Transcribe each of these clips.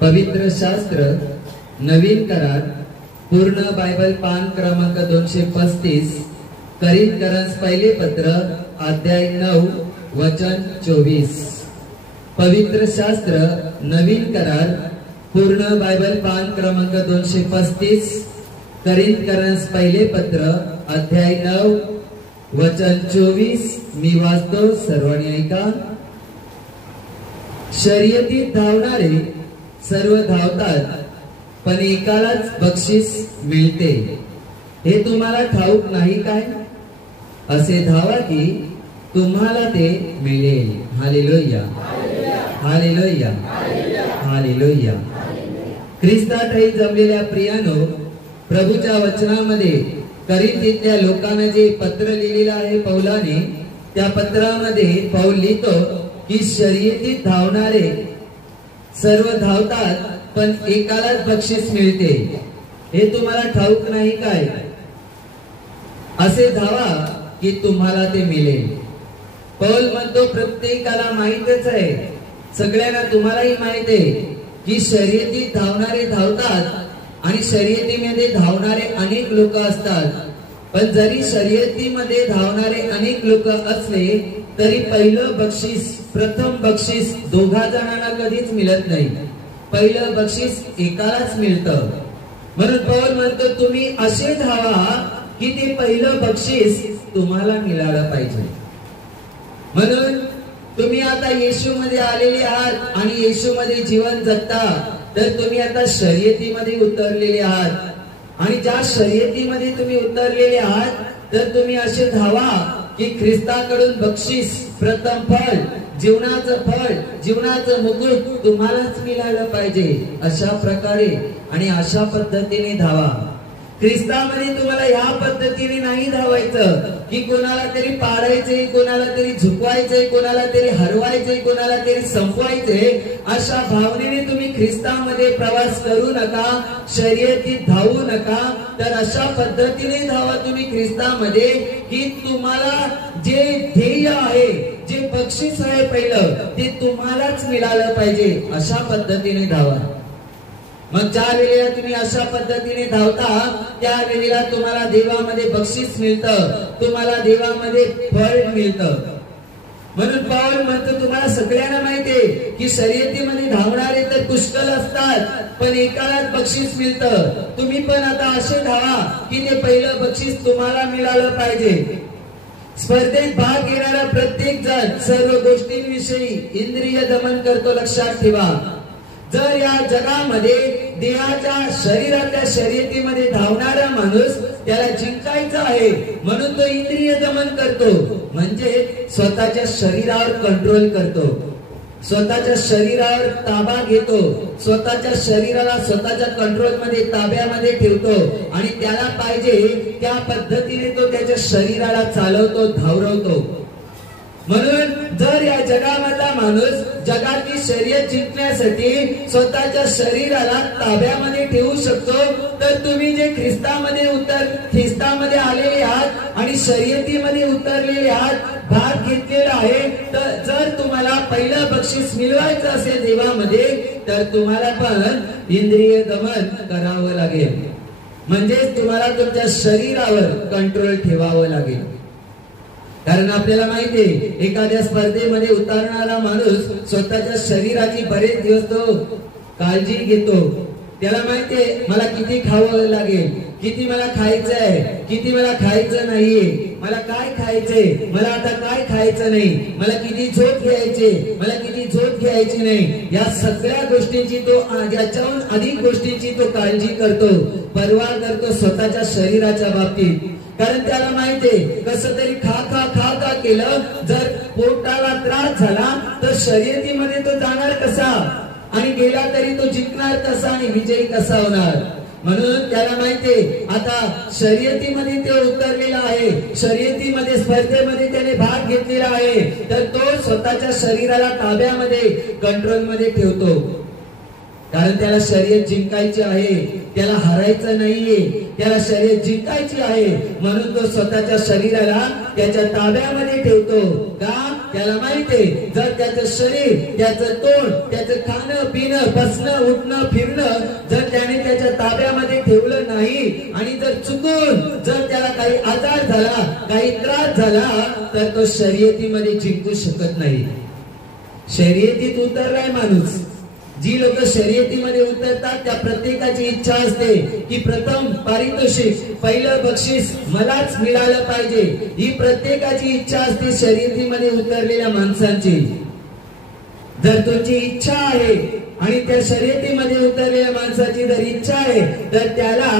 पवित्र शास्त्र नवीन करार पूर्ण बायबल पान क्रमांक 235 करिंथकरांस पहिले पत्र अध्याय 9 वचन 24। पवित्र शास्त्र नवीन करार पूर्ण बायबल पान क्रमांक 235 करिंथकरांस पहिले पत्र अध्याय 9 वचन 24। मी वाचतो, सर्वांनी ऐका। शर्यतीत धावणारे सर्व धावतात, पण एकालाच बक्षीस मिळते, हे तुम्हाला ठाऊक नाही काय? असे धावा की तुम्हाला ते मिळेल। Hallelujah, hallelujah, hallelujah. ख्रिस्ताठाई जमलेल्या प्रियानो, प्रभूच्या वचनामध्ये करिंथीतल्या लोकांना जे पत्र लिहिलेलं आहे पौलाने, त्या पत्रामध्ये पौल लिहितो की शर्यतीत धावणारे सर्व धावतात, पण एकालाच बक्षीस मिळते, हे तुम्हाला ठाऊक नाही काय? असे धावा की तुम्हाला ते मिळेल। पौल म्हणतो प्रत्येकाला माहितच आहे, सगळ्यांना तुम्हालाही माहित आहे की शर्यतीत धावणारे धावतात आणि शर्यतीमध्ये धावणारे अनेक लोक असतात। पण जरी शर्यतीमध्ये धावणारे अनेक लोक असले तरी पहिलं बक्षीस, प्रथम बक्षीस दोघा जणांना कधीच मिळत नाही, पहिलं बक्षीस एकालाच मिळतं। म्हणून पौल म्हणतो तुम्ही असे धावा की ते पहिलं बक्षीस तुम्हाला मिळालं पाहिजे। म्हणून तुम्ही आता येशूमध्ये आलेले आहात आणि येशूमध्ये जीवन जगता, तर तुम्ही आता शर्यतीमध्ये उतरलेले आहात, आणि ज्या शर्यतीमध्ये तुम्ही उतरलेले आहात तर तुम्ही असे धावा की ख्रिस्ताकडून बक्षीस, प्रथम फळ, जीवनाचं फळ, जीवनाचं मुकुट तुम्हालाच मिळालं पाहिजे। अशा प्रकारे आणि अशा पद्धतीने धावा। ख्रिस्तामध्ये तुम्हाला या पद्धतीने नाही धावायचं की कोणाला तरी पाडायचे, कोणाला तरी झुकवायचे, कोणाला तरी हरवायचे, कोणाला तरी संपवायचे। अशा भावनेने तुम्ही ख्रिस्तामध्ये प्रवास करू नका, शर्यतीत धावू नका। तर अशा पद्धतीने धावा तुम्ही ख्रिस्तामध्ये की तुम्हाला जे ध्येय आहे, जे बक्षीस आहे पहिलं, ते तुम्हालाच मिळालं पाहिजे। अशा पद्धतीने धावा। मग ज्या वेळेला तुम्ही अशा पद्धतीने धावता, त्या वेळेला तुम्हाला देवामध्ये बक्षीस मिळतं, तुम्हाला देवामध्ये फळ मिळतं। म्हणून पौल म्हणतो तुम्हाला सगळ्यांना माहितीये की शर्यतीमध्ये धावणारे तर पुष्कळ असतात, पण एकालाच बक्षीस मिळतं। तुम्ही पण आता असे धावा की ते पहिलं बक्षीस तुम्हाला मिळालं पाहिजे। स्पर्धेत भाग घेणारा प्रत्येक जण सर्व गोष्टींविषयी इंद्रिय दमन करतो, लक्षात ठेवा। जर या जगामध्ये देहाच्या, शरीराच्या शर्यतीमध्ये धावणारा माणूस, त्याला जिंकायचं आहे म्हणून तो इंद्रिय दमन करतो, म्हणजे स्वतःच्या शरीरावर कंट्रोल करतो, स्वतःच्या शरीरावर ताबा घेतो, स्वतःच्या शरीराला स्वतःच्या कंट्रोल मध्ये, ताब्यामध्ये ठेवतो, आणि त्याला पाहिजे त्या पद्धतीने तो त्याच्या शरीराला चालवतो, धावरवतो। म्हणून जर या जगामधला माणूस जगाची शर्यत जिंकण्यासाठी स्वतःच्या शरीराला ताब्यामध्ये ठेवू शकतो, तर तुम्ही जे ख्रिस्तामध्ये आलेले आहात आणि शर्यतीमध्ये उतरलेले आहात, भाग घेतलेला आहे, तर जर तुम्हाला पहिलं बक्षीस मिळवायचं असेल देवामध्ये, तर तुम्हाला पण इंद्रिय दमन करावं लागेल, म्हणजेच तुम्हाला तुमच्या शरीरावर कंट्रोल ठेवावं लागेल। कारण आपल्याला माहितीये एखाद्या स्पर्धेमध्ये उतरणारा माणूस स्वतःच्या शरीराची बरेच दिवस तो काळजी घेतो। त्याला माहितीये मला किती खावं लागेल, किती मला खायचं आहे, किती मला खायचं नाहीये, मला काय खायचंय, मला आता काय खायचं नाही, मला किती झोप घ्यायचे, मला किती झोप घ्यायची नाही, या सगळ्या गोष्टींची तो, याच्याहून अधिक गोष्टींची तो काळजी करतो, पर्वा करतो स्वतःच्या शरीराच्या बाबतीत। कारण त्याला माहितीये कसं तरी खा केलं, जर पोटाला त्रास झाला तर शर्यतीमध्ये तो जाणार कसा, आणि गेला तरी तो जिंकणार कसा आणि विजयी कसा होणार। म्हणून त्याला माहितीये आता शर्यतीमध्ये तो उतरलेला आहे, शर्यतीमध्ये, स्पर्धेमध्ये त्याने भाग घेतलेला आहे, तर तो स्वतःच्या शरीराला ताब्यामध्ये, कंट्रोल मध्ये ठेवतो। कारण त्याला शर्यत जिंकायची आहे, त्याला हरायचं नाहीये, त्याला शर्यत जिंकायची आहे. म्हणून तो स्वतःच्या शरीराला त्याच्या ताब्यामध्ये ठेवतो. का? त्याला माहितीये जर त्याचं शरीर, त्याचं तोंड, त्याचं खाणं पिणं, बसणं उठणं फिरणं जर त्याने त्याच्या ताब्यामध्ये ठेवलं नाही आणि जर चुकून जर त्याला काही आजार झाला, काही त्रास झाला, तर तो शर्यतीमध्ये जिंकू शकत नाही. शर्यतीत उतरलाय माणूस. जी लोक शर्यतीमध्ये उतरतात त्या प्रत्येकाची इच्छा असते की प्रथम पारितोषिक, पहिलं बक्षीस मलाच मिळालं पाहिजे. ही प्रत्येकाची इच्छा असते शर्यतीमध्ये उतरलेल्या माणसांची. जर तुमची इच्छा आहे आणि त्या शर्यतीमध्ये उतरलेल्या माणसाची जर इच्छा आहे तर त्याला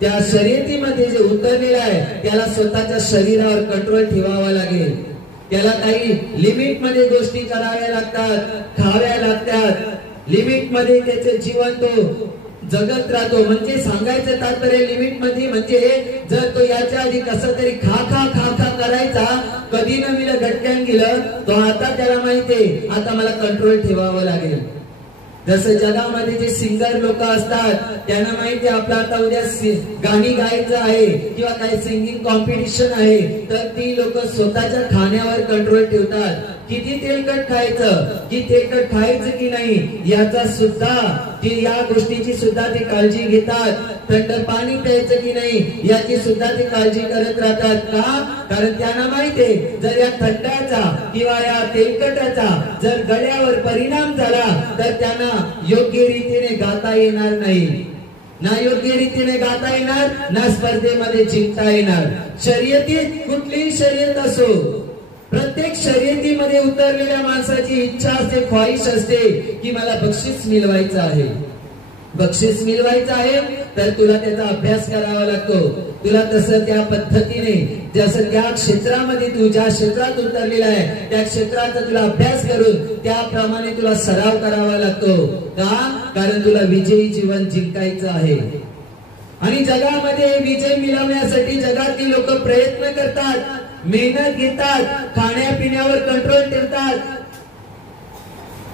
त्या शर्यतीमध्ये जे उतरलेला आहे त्याला स्वतःच्या शरीरावर कंट्रोल ठेवावा लागेल. त्याला काही लिमिट मध्ये गोष्टी कराव्या लागतात, खाव्या लागतात. लिमिट मध्ये त्याचे जीवन तो जगत राहतो. म्हणजे सांगायचं तात्पर्य लिमिट मध्ये म्हणजे जर तो याच्या आधी कसं तरी खा खा खा खा करायचा, कधी न मिळलं घटक्यान गेलं, तो आता त्याला माहितीये आता मला कंट्रोल ठेवावं लागेल. जसं जगामध्ये जे सिंगर लोक असतात त्यांना माहिती आपला आता उद्या गाणी गायचं आहे किंवा काही सिंगिंग कॉम्पिटिशन आहे, तर ती लोक स्वतःच्या खाण्यावर कंट्रोल ठेवतात. किती तेलकट खायचं, की तेलकट खायचं की नाही याचा सुद्धा की या गोष्टीची सुद्धा ते काळजी घेतात. थंड पाणी प्यायचं की नाही याची सुद्धा ते काळजी करत राहतात. का? कारण त्यांना माहितीये जर या थंडाचा किंवा या तेलकटाचा जर गळ्यावर परिणाम झाला तर त्यांना योग्य रीतीने गाता येणार नाही. ना योग्य रीतीने गाता येणार, ना स्पर्धेमध्ये जिंकता येणार. शर्यतीत कुठलीही शर्यत असो, प्रत्येक शर्यतीमध्ये उतरलेल्या माणसाची इच्छा असते, ख्वाहिश असते की मला बक्षीस मिळवायचं आहे. बक्षीस मिळवायचं आहे तर तुला त्याचा अभ्यास करावा लागतो. तुला तसं त्या पद्धतीने जसं त्या क्षेत्रामध्ये तू ज्या क्षेत्रात उतरलेला आहे त्या क्षेत्राचा तुला अभ्यास करून त्याप्रमाणे तुला सराव करावा लागतो. का? कारण तुला विजयी जीवन जिंकायचं आहे. आणि जगामध्ये विजय मिळवण्यासाठी जगातली लोक प्रयत्न करतात, मेहनत घेतात, खाण्यापिण्यावर कंट्रोल ठेवतात.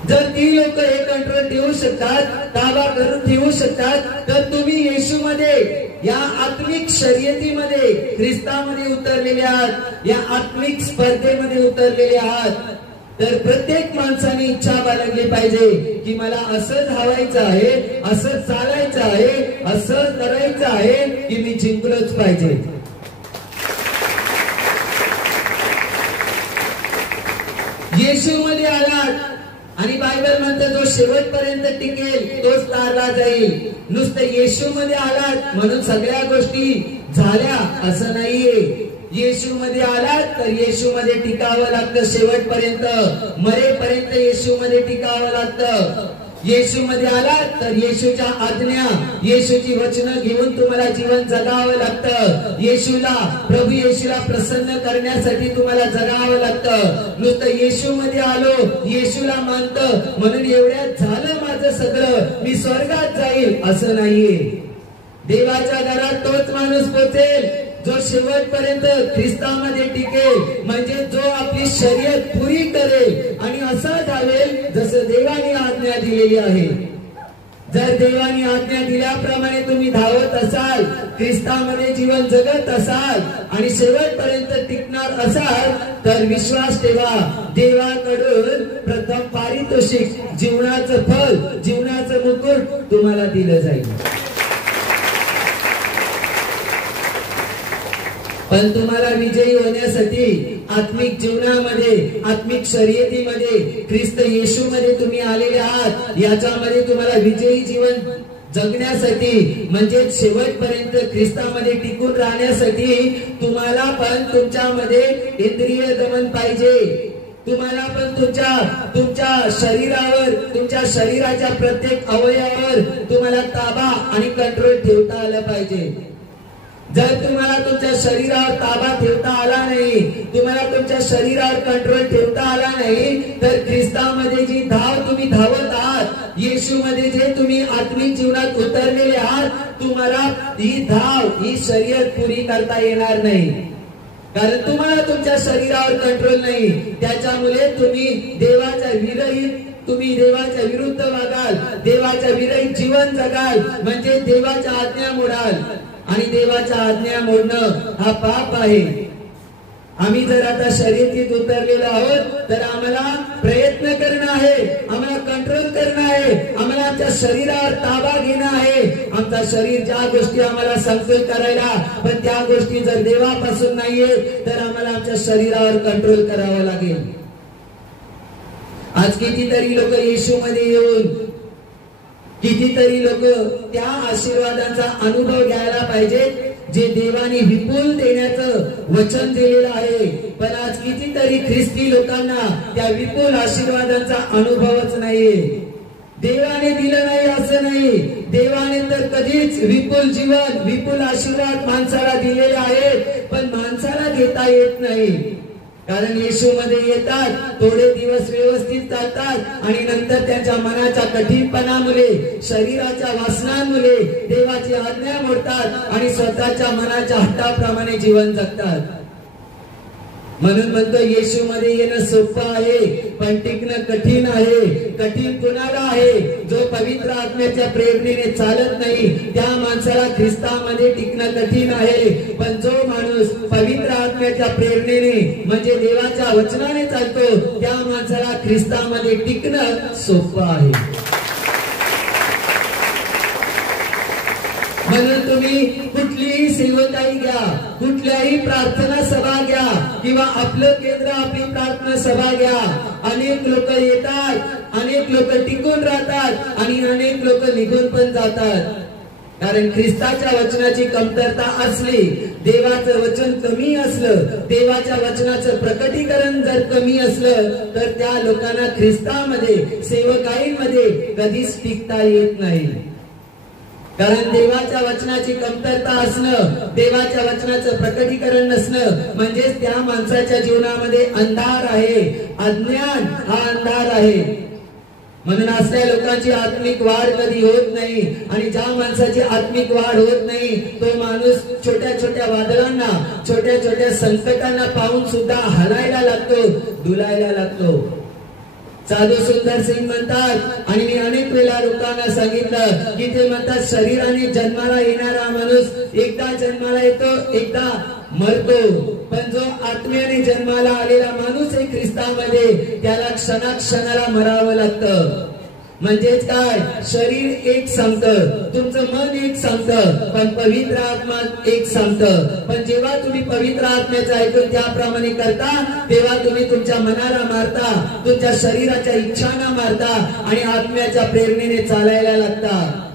जर ती लोक हे कंट्रोल ठेवू शकतात, ताबा करून ठेवू शकतात, तर तुम्ही येशूमध्ये या आत्मिक शर्यतीमध्ये ख्रिस्तामध्ये उतरलेले आहात, या आत्मिक स्पर्धेमध्ये उतरलेले आहात. तर प्रत्येक माणसाने इच्छा बाळगली पाहिजे की मला असं धावायचं आहे, असं चालायचं आहे, असं करायचं आहे की मी जिंकलोच पाहिजे. येशूमध्ये आलात आणि बायबल म्हणते जो शेवटपर्यंत टिकेल तोच तारला जाईल. नुसतं येशूमध्ये आलात म्हणून सगळ्या गोष्टी झाल्या असं नाहीये. येशूमध्ये आलात तर येशूमध्ये टिकावं लागतं शेवटपर्यंत, मरेपर्यंत येशूमध्ये टिकावं लागतं. येशूमध्ये आलात तर येशूच्या आज्ञा, येशूची वचनं घेऊन तुम्हाला जीवन जगावं लागतं. येशूला, प्रभू येशूला प्रसन्न करण्यासाठी तुम्हाला जगावं लागतं. नुसतं येशूमध्ये आलो, येशूला मानतं म्हणून एवढ्यात झालं माझं सगळं, मी स्वर्गात जाईल असं नाहीये. देवाच्या घरात तोच माणूस पोचेल जो शेवटपर्यंत ख्रिस्तामध्ये टिकेल, म्हणजे जो आपली शर्यत पुरी करेल आणि असं धावेल जसं देवाने आज्ञा दिलेली आहे. जर देवाने आज्ञा दिल्याप्रमाणे तुम्ही धावत असाल, ख्रिस्तामध्ये जीवन जगत असाल आणि शेवटपर्यंत टिकणार असाल तर विश्वास ठेवा, देवाकडून प्रथम पारितोषिक, जीवनाचं फल, जीवनाचं मुकुट तुम्हाला दिलं जाईल. पण तुम्हाला विजयी होण्यासाठी आत्मिक जीवनामध्ये, आत्मिक शर्यतीमध्ये, ख्रिस्त येशूमध्ये तुम्ही आलेले आहात. याच्यामध्ये तुम्हाला विजयी जीवन जगण्यासाठी म्हणजे शेवटपर्यंत ख्रिस्तामध्ये टिकून राहण्यासाठी तुम्हाला पण तुमच्यामध्ये इंद्रिय दमन पाहिजे. तुम्हाला पण तुमच्या शरीरावर, तुमच्या शरीराच्या प्रत्येक अवयवावर तुम्हाला ताबा आणि कंट्रोल ठेवता आलं पाहिजे. जर तुम्हाला तुमच्या शरीरावर ताबा ठेवता आला नाही, तुम्हाला तुमच्या शरीरावर कंट्रोल ठेवता आला नाही, तर ख्रिस्तामध्ये जी धाव तुम्ही धावत आहात, येशूमध्ये जे तुम्ही आत्मिक जीवनात उतरलेले आहात, तुम्हाला ही धाव, ही शर्यत पुरी करता येणार नाही. कारण तुम्हाला तुमच्या शरीरावर कंट्रोल नाही. त्याच्यामुळे तुम्ही देवाच्या विरहित तुम्ही देवाच्या विरुद्ध वागाल, देवाच्या विरहित जीवन जगाल, म्हणजे देवाच्या आज्ञा मोडाल. आणि देवाच्या आज्ञा मोडणं हा पाप आहे. आम्ही जर आता शर्यतीत उतरलेलो आहोत तर आम्हाला प्रयत्न करणं आहे, आम्हाला कंट्रोल करणं आहे, आम्हाला आमच्या शरीरावर ताबा घेणं आहे. आमचा शरीर ज्या गोष्टी आम्हाला सांगतोय करायला, पण त्या गोष्टी जर देवापासून नाहीये तर आम्हाला आमच्या शरीरावर कंट्रोल करावं लागेल. आज कितीतरी लोक येशूमध्ये येऊन कितीतरी लोक त्या आशीर्वादांचा अनुभव घ्यायला पाहिजे जे देवाने विपुल देण्याचं वचन दिलेलं आहे. पण आज कितीतरी ख्रिस्ती लोकांना त्या विपुल आशीर्वादांचा अनुभवच नाहीये. देवाने दिलं नाही असं नाही, देवाने तर कधीच विपुल जीवन विपुल आशीर्वाद माणसाला दिलेले आहेत, पण माणसाला घेता येत नाही. कारण येशूमध्ये येतात, थोडे दिवस व्यवस्थित चालतात आणि नंतर त्यांच्या मनाच्या कठीणपणामुळे, शरीराच्या वासनांमुळे देवाची आज्ञा मोडतात आणि स्वतःच्या मनाच्या हट्टाप्रमाणे जीवन जगतात. म्हणून म्हणतो येशूमध्ये येणं सोपं आहे, पण टिकणं कठीण आहे. कठीण कुणाला आहे? जो पवित्र आत्म्याच्या प्रेरणेने चालत नाही त्या माणसाला ख्रिस्तामध्ये टिकणं कठीण आहे. पण जो माणूस पवित्र आत्म्याच्या प्रेरणेने म्हणजे देवाच्या वचनाने चालतो त्या माणसाला ख्रिस्तामध्ये टिकणं सोपं आहे. म्हणून तुम्ही कुठलीही सेवकाई घ्या, कुठल्याही प्रार्थना सभा घ्या किंवा आपलं केंद्र आपली प्रार्थना सभा घ्या, अनेक लोक येतात, अनेक लोक टिकून राहतात आणि अनेक लोक निघून पण जातात. कारण ख्रिस्ताच्या वचनाची कमतरता असली, देवाचं वचन कमी असलं, देवाच्या वचनाचं प्रकटीकरण जर कमी असलं तर त्या लोकांना ख्रिस्तामध्ये सेवकाईमध्ये कधीच टिकता येत नाही. कारण देवाच्या वचनाची कमतरता असणं, देवाच्या वचनाचं प्रकटीकरण नसणं म्हणजेच त्या माणसाच्या जीवनामध्ये अंधार आहे. अज्ञान हा अंधार आहे. म्हणून असल्या लोकांची आत्मिक वाढ कधी होत नाही. आणि ज्या माणसाची आत्मिक वाढ होत नाही तो माणूस छोट्या छोट्या वादळांना, छोट्या छोट्या संकटांना पाहून सुद्धा हलायला लागतो, डुलायला लागतो. साधू सुंदर सिंग म्हणतात, आणि मी अनेक वेळा लोकांना सांगितलं की ते म्हणतात शरीराने जन्माला येणारा माणूस एकदा जन्माला येतो, एकदा मरतो, पण जो आत्म्याने जन्माला आलेला माणूस आहे ख्रिस्तामध्ये त्याला क्षणाक्षणाला मरावं लागतं. म्हणजेच काय, शरीर एक सांगतं, तुमचं मन एक सांगतं, पण पवित्र आत्मा एक सांगतं. पण जेव्हा तुम्ही पवित्र आत्म्याचं ऐकून त्याप्रमाणे करता तेव्हा तुम्ही तुमच्या मनाला मारता, तुमच्या शरीराच्या इच्छांना मारता आणि आत्म्याच्या प्रेरणेने चालायला लागता.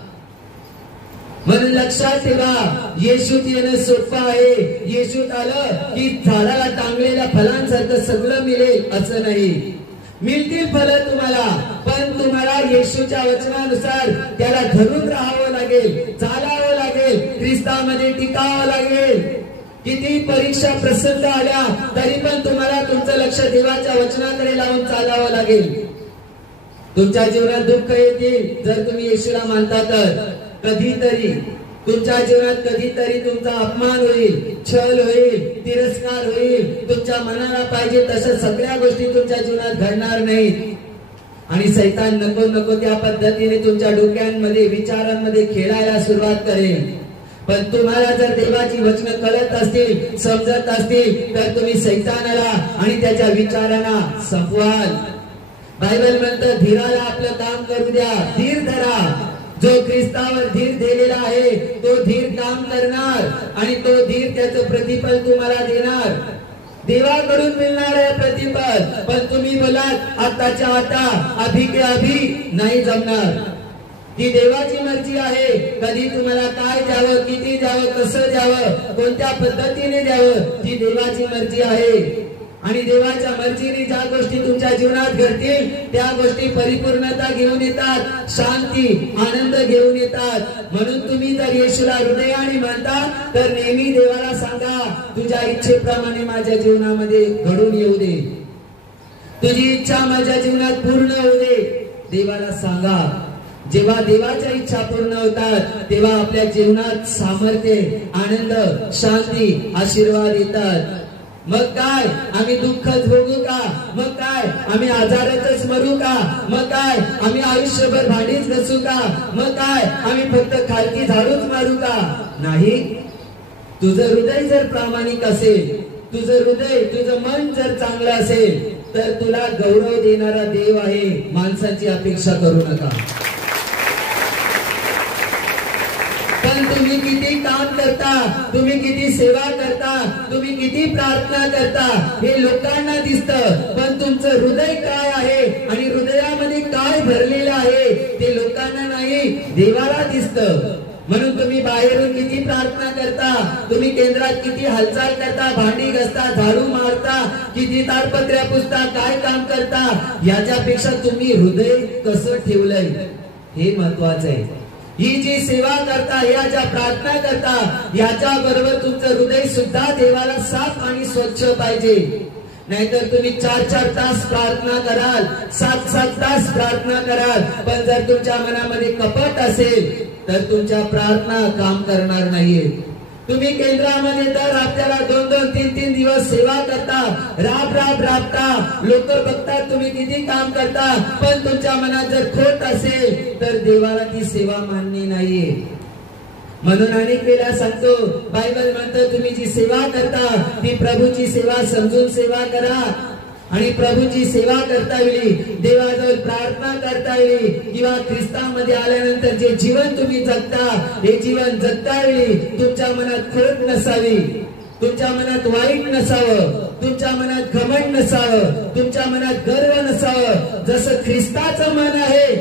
म्हणून लक्षात ठेवा, येशूत येणं सोपं आहे. येशूत आलं की झाडाला टांगलेल्या फलांसारखं सगळं मिळेल असं नाही. मिळतील फलं तुम्हाला, पण तुम्हाला येशूच्या वचनानुसार त्याला धरून राहावं लागेल, चालावं लागेल, ख्रिस्तामध्ये टिकावं लागेल. किती परीक्षा प्रसंग आल्या तरी पण तुम्हाला तुमचं लक्ष देवाच्या वचनाकडे लावून चालावं लागेल. तुमच्या जीवनात दुःख येतील जर तुम्ही येशूला मानता तर. कधीतरी तुमच्या जीवनात कधीतरी तुमचा अपमान होईल, छल होईल, तिरस्कार होईल. तुमच्या मनाला पाहिजे तसं सगळ्या गोष्टी तुमच्या जीवनात घडणार नाहीत. आणि सैतान नको नको त्या पद्धतीने तुमच्या डोक्यांमध्ये, विचारांमध्ये खेळायला सुरुवात करेल. पण तुम्हाला जर देवाची वचनं कळत असतील, समजत असतील तर तुम्ही सैतानाला आणि त्याच्या विचारांना संपवाल. बायबल म्हणतं धीराला आपलं काम करू द्या, धीर धरा. जो ख्रिस्तावर धीर दिलेला आहे तो धीर काम करणार आणि तो धीर त्याचं प्रतिफल तुम्हाला देणार. देवाकडून मिळणार आहे प्रतिफल. पण तुम्ही बोलात आताच्या आता, अभी के अभी नाही जमणार. ती देवाची मर्जी आहे. कधी तुम्हाला काय द्यावं, किती द्यावं, कसं द्यावं, कोणत्या पद्धतीने द्यावं, ती देवाची मर्जी आहे. आणि देवाच्या मर्जीने ज्या गोष्टी तुमच्या जीवनात घडतील त्या गोष्टी परिपूर्णता घेऊन येतात, शांती, आनंद घेऊन येतात. म्हणून तुम्ही जर येशूला हृदयाने मानता तर नेहमी देवाला सांगा, तुझ्या इच्छेप्रमाणे माझ्या जीवनामध्ये घडून येऊ दे, तुझी इच्छा माझ्या जीवनात पूर्ण होऊ दे. देवाला सांगा. जेव्हा देवाच्या इच्छा पूर्ण होतात तेव्हा आपल्या जीवनात सामर्थ्य, आनंद, शांती, आशीर्वाद येतात. मग काय आम्ही दुःखच भोगू का? मग काय आम्ही आजारातच मरू का? मग काय आम्ही आयुष्यभर भांडीच घसू का? मग काय आम्ही फक्त खालती झाडूच मारू का? नाही. तुझं हृदय जर प्रामाणिक असेल, तुझं हृदय, तुझं मन जर चांगलं असेल, तर तुला गौरव देणारा देव आहे. माणसाची अपेक्षा करू नका. पण तुम्ही किती काम करता, तुम्ही किती सेवा करता, तुम्ही किती प्रार्थना करता, हे लोकांना दिसतं. पण तुमचं हृदय काय आहे आणि हृदयामध्ये काय भरलेलं आहे ते लोकांना नाही, देवाला दिसतं. म्हणून तुम्ही बाहेरून किती प्रार्थना करता, तुम्ही केंद्रात किती हालचाल करता, भांडी घसता, झाडू मारता, किती ताडपत्र्या पुसता, काय काम करता, याच्यापेक्षा तुम्ही हृदय कसं ठेवलंय हे महत्वाचं आहे. ही जी सेवा करता, या ज्या प्रार्थना करता, याच्या बरोबर तुमचं हृदय सुद्धा देवाला साफ आणि स्वच्छ पाहिजे. नाहीतर तुम्ही 4-4 तास प्रार्थना कराल, 7-7 तास प्रार्थना कराल, पण जर तुमच्या मनामध्ये कपट असेल तर तुमच्या प्रार्थना काम करणार नाहीये. तुम्ही केंद्रामध्ये तर आपल्याला 2-2, 3-3 दिवस सेवा करता, राबता, लोक बघतात तुम्ही किती काम करता, पण तुमच्या मनात जर खोट असेल तर देवाला ती सेवा मान्य नाहीये. म्हणून अनेक वेळा सांगतो, बायबल म्हणतं तुम्ही जी सेवा करता ती प्रभूची सेवा समजून सेवा करा. आणि प्रभूची सेवा करता वेळी, देवाजवळ प्रार्थना करता वेळी, किंवा ख्रिस्तामध्ये आल्यानंतर जे जीवन तुम्ही जगता, हे जीवन जगता वेळी तुमच्या मनात खोट नसावी, तुमच्या मनात वाईट नसावं, तुमच्या मनात घमंड नसावं, तुमच्या मनात गर्व नसावं. जसं ख्रिस्ताचं मन आहे,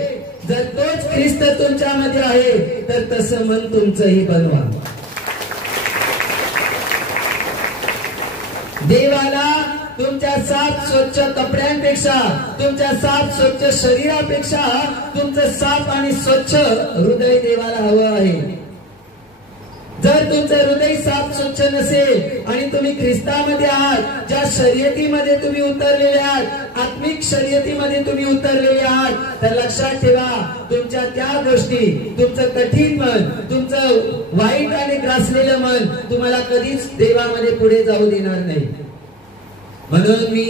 जर तोच ख्रिस्त तुमच्यामध्ये आहे तर तसं मन तुमचंही बनवा. देवाला तुमच्या साफ स्वच्छ कपड्यांपेक्षा, तुमच्या साफ स्वच्छ शरीरापेक्षा तुमचं साफ आणि स्वच्छ हृदय देवाला हवं आहे. जर तुमचं हृदय साफ स्वच्छ नसेल आणि तुम्ही ख्रिस्तामध्ये आहात, ज्या शर्यतीमध्ये तुम्ही उतरलेले आहात, आत्मिक शर्यतीमध्ये तुम्ही उतरलेले आहात, तर लक्षात ठेवा तुमच्या त्या गोष्टी, तुमचं कठीण मन, तुमचं वाईट आणि ग्रासलेलं मन तुम्हाला कधीच देवामध्ये पुढे जाऊ देणार नाही. म्हणून मी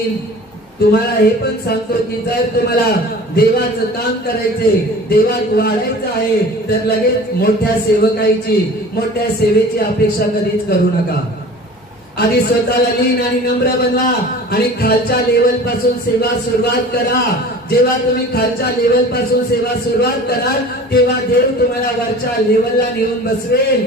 तुम्हाला हे पण सांगतो की जर तुम्हाला देवाचं काम करायचे, देवात वाढायचं आहे, तर लगेच मोठ्या सेवकाईची, मोठ्या सेवेची अपेक्षा कधीच करू नका. आधी स्वतःला लीन आणि नम्र बनवा आणि खालच्या लेवल पासून सेवा सुरुवात करा. जेव्हा तुम्ही खालच्या लेवल पासून सेवा सुरुवात कराल तेव्हा देव तुम्हाला वरच्या लेवलला नेऊन बसवेल.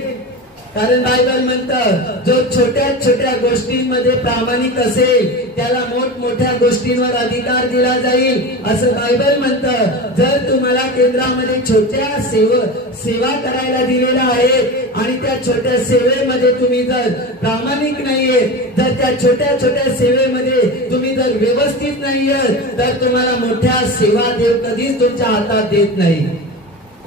कारण बायबल म्हणतं जो छोट्या छोट्या गोष्टींमध्ये प्रामाणिक असेल त्याला मोठमोठ्या गोष्टींवर अधिकार दिला जाईल, असं बायबल म्हणतं. जर तुम्हाला केंद्रामध्ये छोट्या सेवा करायला दिलेल्या आहेत आणि त्या छोट्या सेवेमध्ये तुम्ही जर प्रामाणिक नाहीये, जर त्या छोट्या छोट्या सेवेमध्ये तुम्ही जर व्यवस्थित नाहीये, तर तुम्हाला मोठ्या सेवा देव कधीच तुमच्या हातात देत नाही.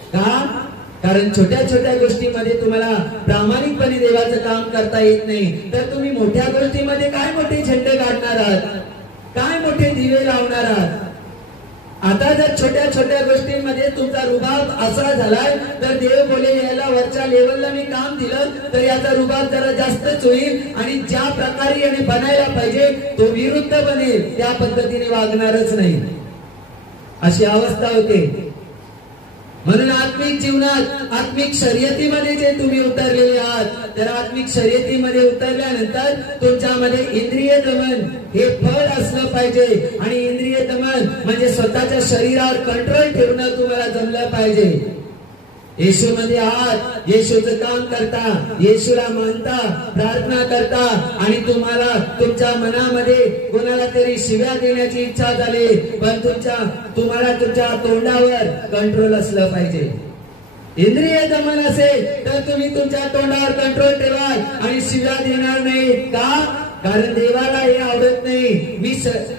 का? कारण छोट्या छोट्या गोष्टीमध्ये तुम्हाला प्रामाणिकपणे देवाचं काम करता येत नाही, तर तुम्ही मोठ्या गोष्टीमध्ये काय मोठे झेंडे काढणार आहात, काय मोठे दिवे लावणार आहात. आता जर छोट्या छोट्या गोष्टींमध्ये तुमचा रुबाब असा झालाय तर देव बोले याला वरच्या लेवलला मी काम दिलं तर याचा रुबाब जरा जास्तच होईल आणि ज्या प्रकारे याने बनायला पाहिजे तो विरुद्ध बनेल, त्या पद्धतीने वागणारच नाही, अशी अवस्था होते. म्हणून आत्मिक जीवनात, आत्मिक शर्यतीमध्ये जे तुम्ही उतरलेले आहात, तर आत्मिक शर्यतीमध्ये उतरल्यानंतर तुमच्यामध्ये इंद्रिय दमन हे फळ असलं पाहिजे. आणि इंद्रिय दमन म्हणजे स्वतःच्या शरीरावर कंट्रोल ठेवणं तुम्हाला जमलं पाहिजे. येशूमध्ये आहात, येशूचं काम करता, येशूला मानता, प्रार्थना करता आणि तुम्हाला तुमच्या मनामध्ये कोणाला तरी शिव्या देण्याची इच्छा झाली, पण तुम्हाला तुमच्या तोंडावर कंट्रोल असलं पाहिजे. इंद्रिय दमन असेल तर तुम्ही तुमच्या तोंडावर कंट्रोल ठेवाल आणि शिव्या देणार नाही. का? कारण देवाला हे आवडत नाही. मी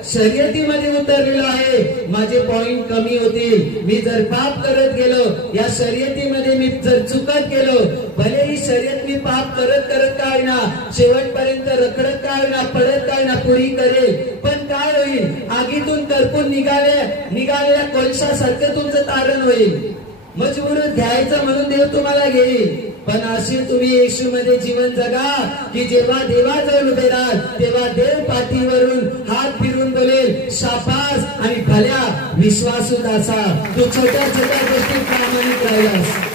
शर्यतीमध्ये उतरलेलो आहे, माझे पॉइंट कमी होतील. मी जर पाप करत गेलो, या शर्यतीमध्ये मी जर चुकत गेलो, भले ही शर्यत मी पाप करत करत काय ना शेवटपर्यंत रखडत काय ना पडत काय ना पुरी करेल, पण काय होईल, आगीतून करपून निघालेल्या कोळशासारखं तुमचं तारण होईल. मजबूर घ्यायचं म्हणून देव तुम्हाला घेईल. पण अशी तुम्ही येशूमध्ये जीवन जगा की जेव्हा देवाजवळ उभे राहाल तेव्हा देव पाठीवरून हात फिरून बोलेल, शाबास आणि भल्या विश्वासू दासा, तू छोट्या छोट्या गोष्टीत प्रामाणिक राहिलास.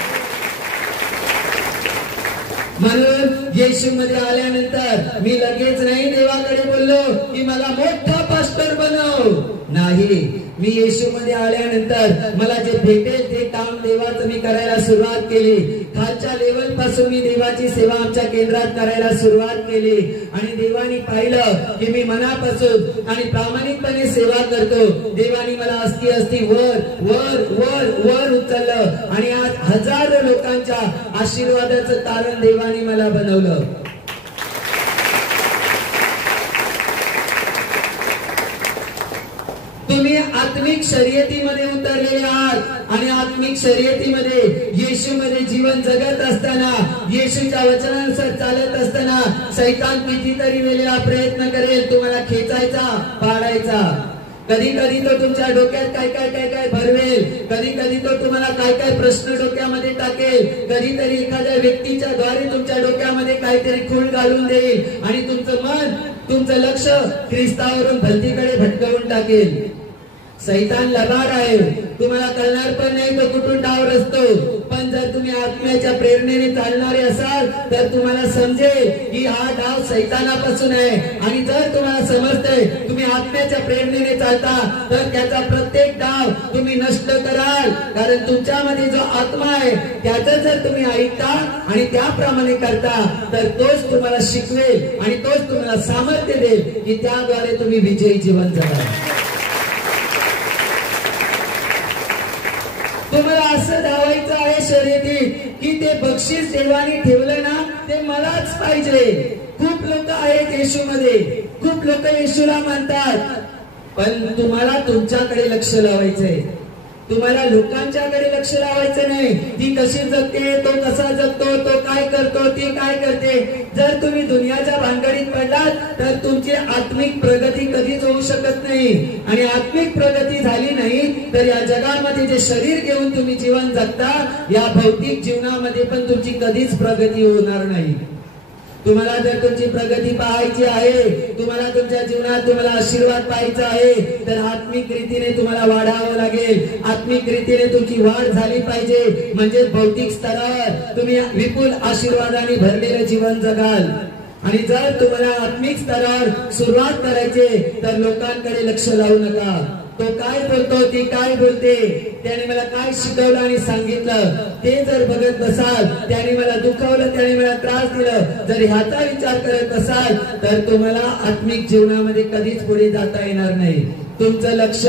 म्हणून येशूमध्ये आल्यानंतर मी लगेच नाही देवाकडे बोललो की मला मोठा पास्टर बनव. नाही, मी येशूमध्ये आल्यानंतर मला जे भेटेल ते काम देवाचं मी करायला सुरुवात केली. खालच्या लेवल पासून मी देवाची सेवा आमच्या केंद्रात करायला सुरुवात केली आणि देवानी पाहिलं की मी मनापासून आणि प्रामाणिकपणे सेवा करतो. देवानी मला अस्ती अस्ती वर वर वर वर उचललं आणि आज हजारो लोकांच्या आशीर्वादाचं कारण देवानी मला बनवलं. तुम्ही आत्मिक शर्यतीमध्ये उतरलेले आहात आणि आत्मिक शर्यतीमध्ये येशूमध्ये जीवन जगत असताना, येशूच्या वचनानुसार चालत असताना शैतान कितीतरी वेळेला प्रयत्न करेल तुम्हाला खेचायचा, पाडायचा. कधी कधी तो तुमच्या डोक्यात काय काय काय काय भरवेल, कधी कधी तो तुम्हाला काय काय प्रश्न डोक्यामध्ये टाकेल, कधीतरी एखाद्या व्यक्तीच्या द्वारे तुमच्या डोक्यामध्ये काहीतरी खूळ घालून देईल आणि तुमचं मन, तुमचं लक्ष ख्रिस्तावरून भलतीकडे भटकवून टाकेल. सैतान लबाड आहे, तुम्हाला कळणार पण नाही तो कुठून डाव रचतो. पण जर तुम्ही आत्म्याच्या प्रेरणेने चालणारे असाल तर तुम्हाला समजेल की हा डाव सैतानापासून आहे. आणि जर तुम्हाला समजतंय तुम्ही आत्म्याच्या प्रेरणेने चालता तर त्याचा प्रत्येक डाव तुम्ही नष्ट कराल. कारण तुमच्यामध्ये जो आत्मा आहे त्याचं जर तुम्ही ऐकता आणि त्याप्रमाणे करता तर तोच तुम्हाला शिकवेल आणि तोच तुम्हाला सामर्थ्य देईल की त्याद्वारे तुम्ही विजयी जीवन जगाल. तुम्हाला असं धावायचं आहे शर्यतीत की ते बक्षीस देवाने ठेवलं ना ते मलाच पाहिजे. खूप लोक आहेत येशूमध्ये, खूप लोक येशूला मानतात, पण तुम्हाला तुमच्याकडे लक्ष लावायचंय. तुम्हाला लोकांच्याकडे लक्ष लावायचं नाही. ती कशी जगते, तो कसा जगतो, तो काय करतो, ती काय करते. जर तुम्ही दुनियाच्या भानगडीत पडलात तर तुमची आत्मिक प्रगती कधीच होऊ शकत नाही. आणि आत्मिक प्रगती झाली नाही तर या जगामध्ये जे शरीर घेऊन तुम्ही जीवन जगता या भौतिक जीवनामध्ये पण तुमची कधीच प्रगती होणार नाही. तुम्हाला जर तुमची प्रगती पाहायची आहे, तुम्हाला तुमच्या जीवनात तुम्हाला आशीर्वाद पाहायचा आहे तर आत्मिक रीतीने तुम्हाला वाढावं लागेल. आत्मिक रीतीने तुमची वाढ झाली पाहिजे, म्हणजे भौतिक स्तरावर तुम्ही विपुल आशीर्वादाने भरलेलं जीवन जगाल. आणि जर तुम्हाला आत्मिक स्तरावर सुरुवात करायचे तर लोकांकडे लक्ष लावू नका. तो काय बोलतो, ती काय बोलते, त्याने मला काय शिकवलं आणि सांगितलं ते जर बघत बसाल, त्याने मला दुखावलं, त्याने मला त्रास दिलं, जर ह्याचा विचार करत असाल तर तुम्हाला आत्मिक जीवनामध्ये कधीच पुढे जाता येणार नाही. तुमचं लक्ष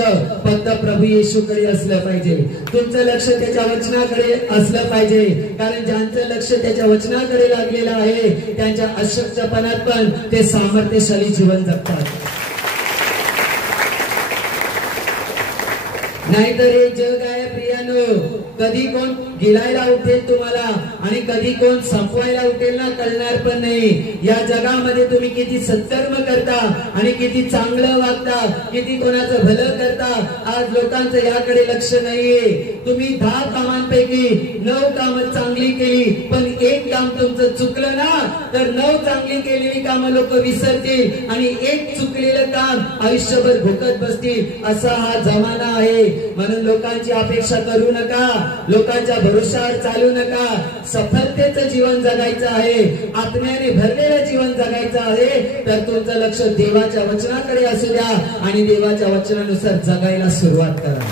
फक्त प्रभू येशूकडे असलं पाहिजे. तुमचं लक्ष त्याच्या वचनाकडे असलं पाहिजे. कारण ज्यांचं लक्ष त्याच्या वचनाकडे लागलेलं आहे त्यांच्या अशक्तपणात पण ते सामर्थ्यशाली जीवन जगतात. नाहीतर हे जग आहे प्रियानो, कधी कोण गिळायला उठेल तुम्हाला आणि कधी कोण संपवायला उठेल ना कळणार पण नाही. या जगामध्ये तुम्ही किती सत्कर्म करता आणि किती चांगलं वागता, किती कोणाचं भलं करता, आज लोकांचं याकडे लक्ष नाहीये. तुम्ही 10 कामांपैकी 9 कामं चांगली केली पण एक काम तुमचं चुकलं ना तर 9 चांगली केलेली कामं लोक विसरतील आणि एक चुकलेलं काम आयुष्यभर भोगत बसतील. असा हा जमाना आहे. म्हणून लोकांची अपेक्षा करू नका, लोकांच्या भरोशावर चालू नका. सफलतेचं जीवन जगायचं आहे, आत्म्याने भरलेलं जीवन जगायचं आहे तर तुमचं लक्ष देवाच्या वचनाकडे असू द्या आणि देवाच्या वचनानुसार जगायला सुरुवात करा.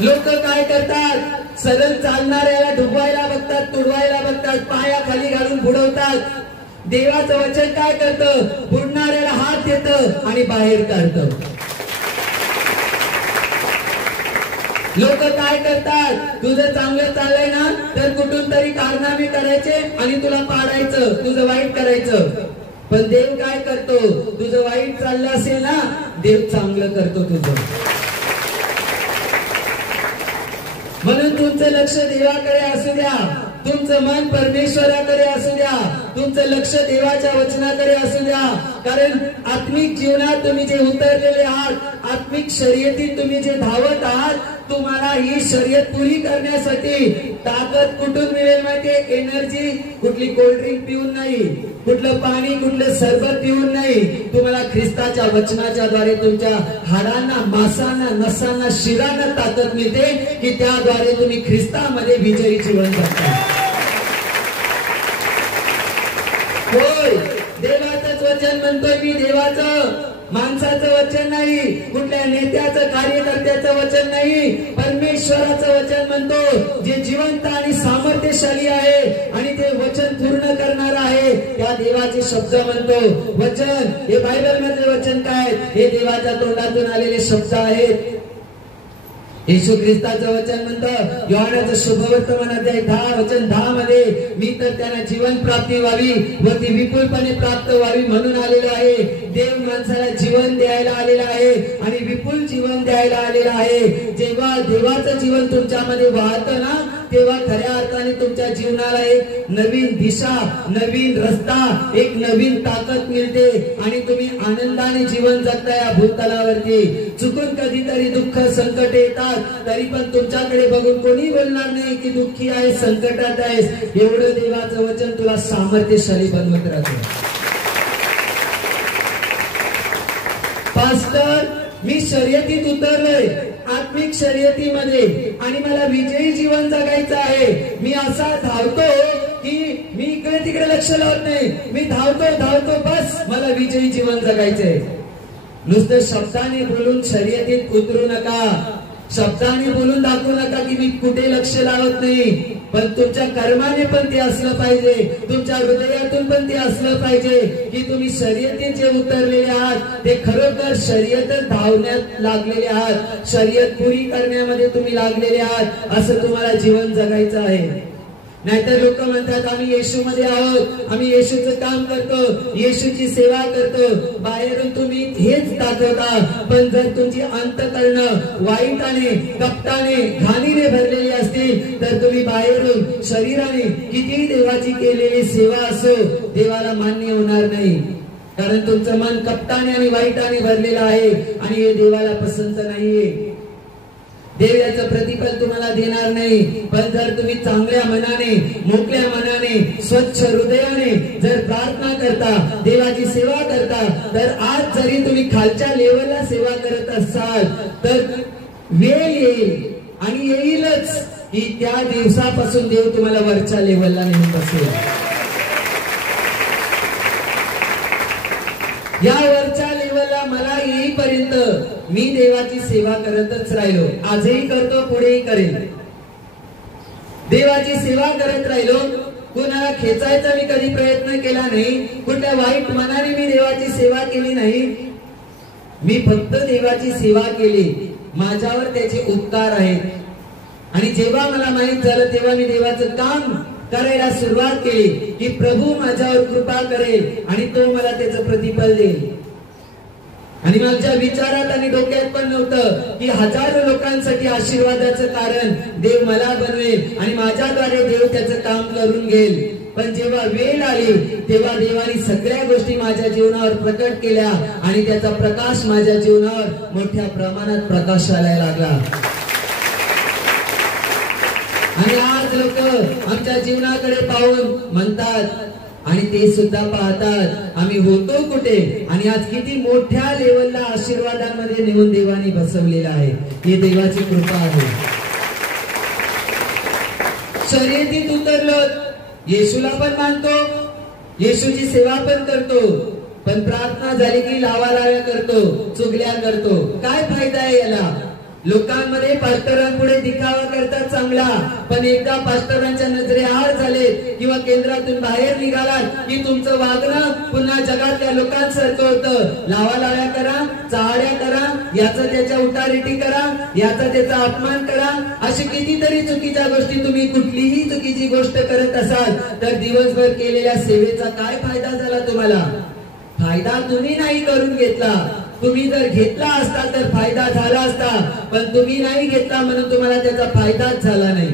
लोक काय करतात, सरळ चालणाऱ्याला डुबवायला बघतात, तुडवायला बघतात, पायाखाली घालून बुडवतात. देवाचं वचन काय करतं, बुडणाऱ्याला हात देतं आणि बाहेर काढतं. लोक काय करतात, तुझं चांगलं चाललंय ना तर कुठून तरी कारनामे करायचे आणि तुला पाडायचं, तुझं वाईट करायचं. पण देव काय करतो, तुझं वाईट चाललं असेल ना देव चांगलं करतो तुझं. म्हणून तुमचं लक्ष देवाकडे असू द्या, तुमचं मन परमेश्वराकडे असू द्या, तुमचं लक्ष देवाच्या वचनाकडे असू द्या. कारण आत्मिक जीवनात तुम्ही जे उतरलेले आहात, आत्मिक शर्यतीत तुम्ही जे धावत आहात तुम्हाला ही शर्यत पुरी करण्यासाठी ताकद कुठून मिळेल माहितीये? एनर्जी कुठली कोल्ड्रिंक पिऊन नाही, कुठलं पाणी, कुठलं सरबत पिऊन नाही. तुम्हाला ख्रिस्ताच्या वचनाच्या द्वारे तुमच्या हाडांना, मांसांना, नसांना, शिरांना ताकद मिळते की त्याद्वारे तुम्ही ख्रिस्तामध्ये विजयी जीवन जगता. होय, देवाचंच वचन म्हणतोय मी, देवाचं, माणसाचं वचन नाही, कुठल्या नेत्याचं, कार्यकर्त्याचं वचन नाही, परमेश्वराचं वचन म्हणतो जे जिवंत आणि सामर्थ्यशाली आहे आणि ते वचन पूर्ण करणार आहे. त्या देवाचे शब्द म्हणतो. वचन हे बायबल मधले वचन काय? हे देवाच्या तोंडातून आलेले शब्द आहेत. येशू ख्रिस्ताचं वचन म्हणतं योहानाचं शुभवर्तमान अध्याय 10 वचन 10 मध्ये, मी तर त्यांना जीवन प्राप्ती व्हावी व ती विपुलपणे प्राप्त व्हावी म्हणून आलेलो आहे. देव माणसाला जीवन द्यायला आलेला आहे आणि विपुल जीवन द्यायला आलेला आहे. जेव्हा देवाचं जीवन तुमच्यामध्ये वाहतं ना, तेव्हा खऱ्या अर्थाने तुमच्या जीवनाला एक नवीन दिशा, नवीन रस्ता, एक नवीन ताकद मिळते आणि तुम्ही आनंदाने जीवन जगता या भूतलावरती. चुकून कधीतरी दुःख, संकट येतात, तरी पण तुमच्याकडे बघून कोणी बोलणार नाही की दुःखी आहे, संकटात आहेस. एवढं देवाचं वचन तुला सामर्थ्यशाली बनवत राहतं. पास्टर, मी शर्यतीत उतरलोय, आत्मिक शर्यतीमध्ये, आणि मला विजयी जीवन जगायचं आहे. मी असा धावतो की मी इकडे तिकडे लक्ष लावत नाही, मी धावतो, बस मला विजयी जीवन जगायचंय. नुसतं शब्दाने बोलून शर्यतीत उतरू नका. शब्दाने बोलून दाखवू नका की मी कुठे लक्ष लावत नाही, पण तुमच्या कर्माने पण ते असलं पाहिजे, तुमच्या हृदयातून पण ते असलं पाहिजे की तुम्ही शर्यतीत जे उतरलेले आहात ते खरोखर शर्यतच धावण्यात लागलेले आहात, शर्यत पुरी करण्यामध्ये तुम्ही लागलेले आहात. असं तुम्हाला जीवन जगायचं आहे. नाहीतर लोक म्हणतात आम्ही येशूमध्ये आहोत, आम्ही येशूचं काम करतो, येशूची सेवा करतो. बाहेरून तुम्ही हेच दाखवता, पण जर तुमची अंतःकरणं वाईटाने, कपटाने, घाणीने भरलेली असतील तर तुम्ही बाहेरून शरीराने किती देवाची केलेली सेवा असो, देवाला मान्य होणार नाही. कारण तुमचं मन कपटाने आणि वाईटाने भरलेलं आहे आणि हे देवाला पसंत नाहीये. देव याचं प्रतिफल तुम्हाला देणार नाही. पण जर तुम्ही चांगल्या मनाने, मोकळ्या मनाने, स्वच्छ हृदयाने जर प्रार्थना करता, देवाची सेवा करता, तर आज जरी तुम्ही खालच्या लेवलला सेवा करत असाल तर वेळ येईल आणि येईलच की त्या दिवसापासून देव तुम्हाला वरच्या लेवलला नेऊन बसेल. या वरच्या लेवलला मला येईपर्यंत मी देवाची सेवा करतच राहिलो. आजही करतो, पुढेही करेल. देवाची सेवा करत राहिलो. कुणाला खेचायचा मी कधी प्रयत्न केला नाही, कुठल्या वाईट मनाने मी देवाची सेवा केली नाही. मी फक्त देवाची सेवा केली. माझ्यावर त्याचे उपकार आहेत आणि जेव्हा मला माहित झालं तेव्हा मी देवाचं काम करायला सुरुवात केली की प्रभू माझ्यावर कृपा करेल आणि तो मला त्याचं प्रतिफल देईल. आणि माझ्या विचारात आणि डोक्यात पण नव्हतं की हजारो लोकांसाठी आशीर्वादाचं कारण देव मला बनवेल आणि माझ्याद्वारे देव त्याचं काम करून घेईल. पण जेव्हा वेळ आली तेव्हा देवाने सगळ्या गोष्टी माझ्या जीवनावर प्रकट केल्या आणि त्याचा प्रकाश माझ्या जीवनावर मोठ्या प्रमाणात प्रकाशाला लागला. आणि आज लोक आमच्या जीवनाकडे पाहून म्हणतात आणि ते सुद्धा पाहतात आम्ही होतो कुठे आणि आज किती मोठ्या लेवलला आशीर्वादांमध्ये नेऊन देवाने बसवलेला आहे. ही देवाची कृपा आहे. शर्यतीत उतरलो, येशूला पण मानतो, येशूची सेवा पण करतो, पण प्रार्थना झाली की लावालाव्या करतो, चुगल्या करतो. काय फायदा आहे याला? लोकांमध्ये पास्टरांपुढे दिखावा करतात चांगला, पण एकदा पास्टरांच्या नजरेआड झाले किंवा केंद्रातून बाहेर निघालात की तुमचं वागणं पुन्हा जगातल्या लोकांसारखं होतं. लावालाव्या करा, चाहड्या करा, याचा त्याच्या उतारिटी करा, याचा त्याचा अपमान करा, अशी कितीतरी चुकीच्या गोष्टी. तुम्ही कुठलीही चुकीची गोष्ट करत असाल तर दिवसभर केलेल्या सेवेचा काय फायदा झाला तुम्हाला? फायदा तुम्ही नाही करून घेतला. तुम्ही जर घेतला असता तर फायदा झाला असता, पण तुम्ही नाही घेतला म्हणून तुम्हाला त्याचा फायदाच झाला नाही.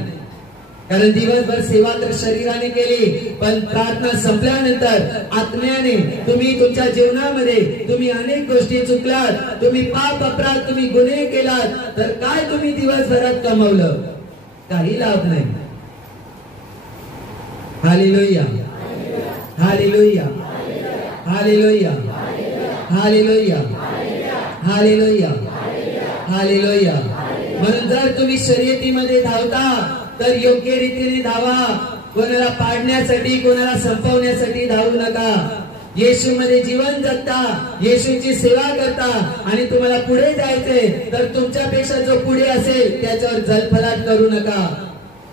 कारण दिवसभर सेवा तर शरीराने केली, पण प्रार्थना संपल्यानंतर आत्म्याने तुम्ही तुमच्या जीवनामध्ये तुम्ही अनेक गोष्टी चुकलात, तुम्ही पाप अपराध तुम्ही गुन्हे केलात, तर काय तुम्ही दिवसभरात कमवलं? काही लाभ नाही. Hallelujah, hallelujah, hallelujah, hallelujah, hallelujah, hallelujah. म्हणून जर तुम्ही शर्यतीमध्ये धावता तर योग्य रीतीने धावा. कोणाला पाडण्यासाठी कोणाला संपवण्यासाठी धावू नका. येशू मध्ये जीवन जगता, येशूची सेवा करता आणि तुम्हाला पुढे जायचंय तर तुमच्यापेक्षा जो पुढे असेल त्याच्यावर जलफलाट करू नका.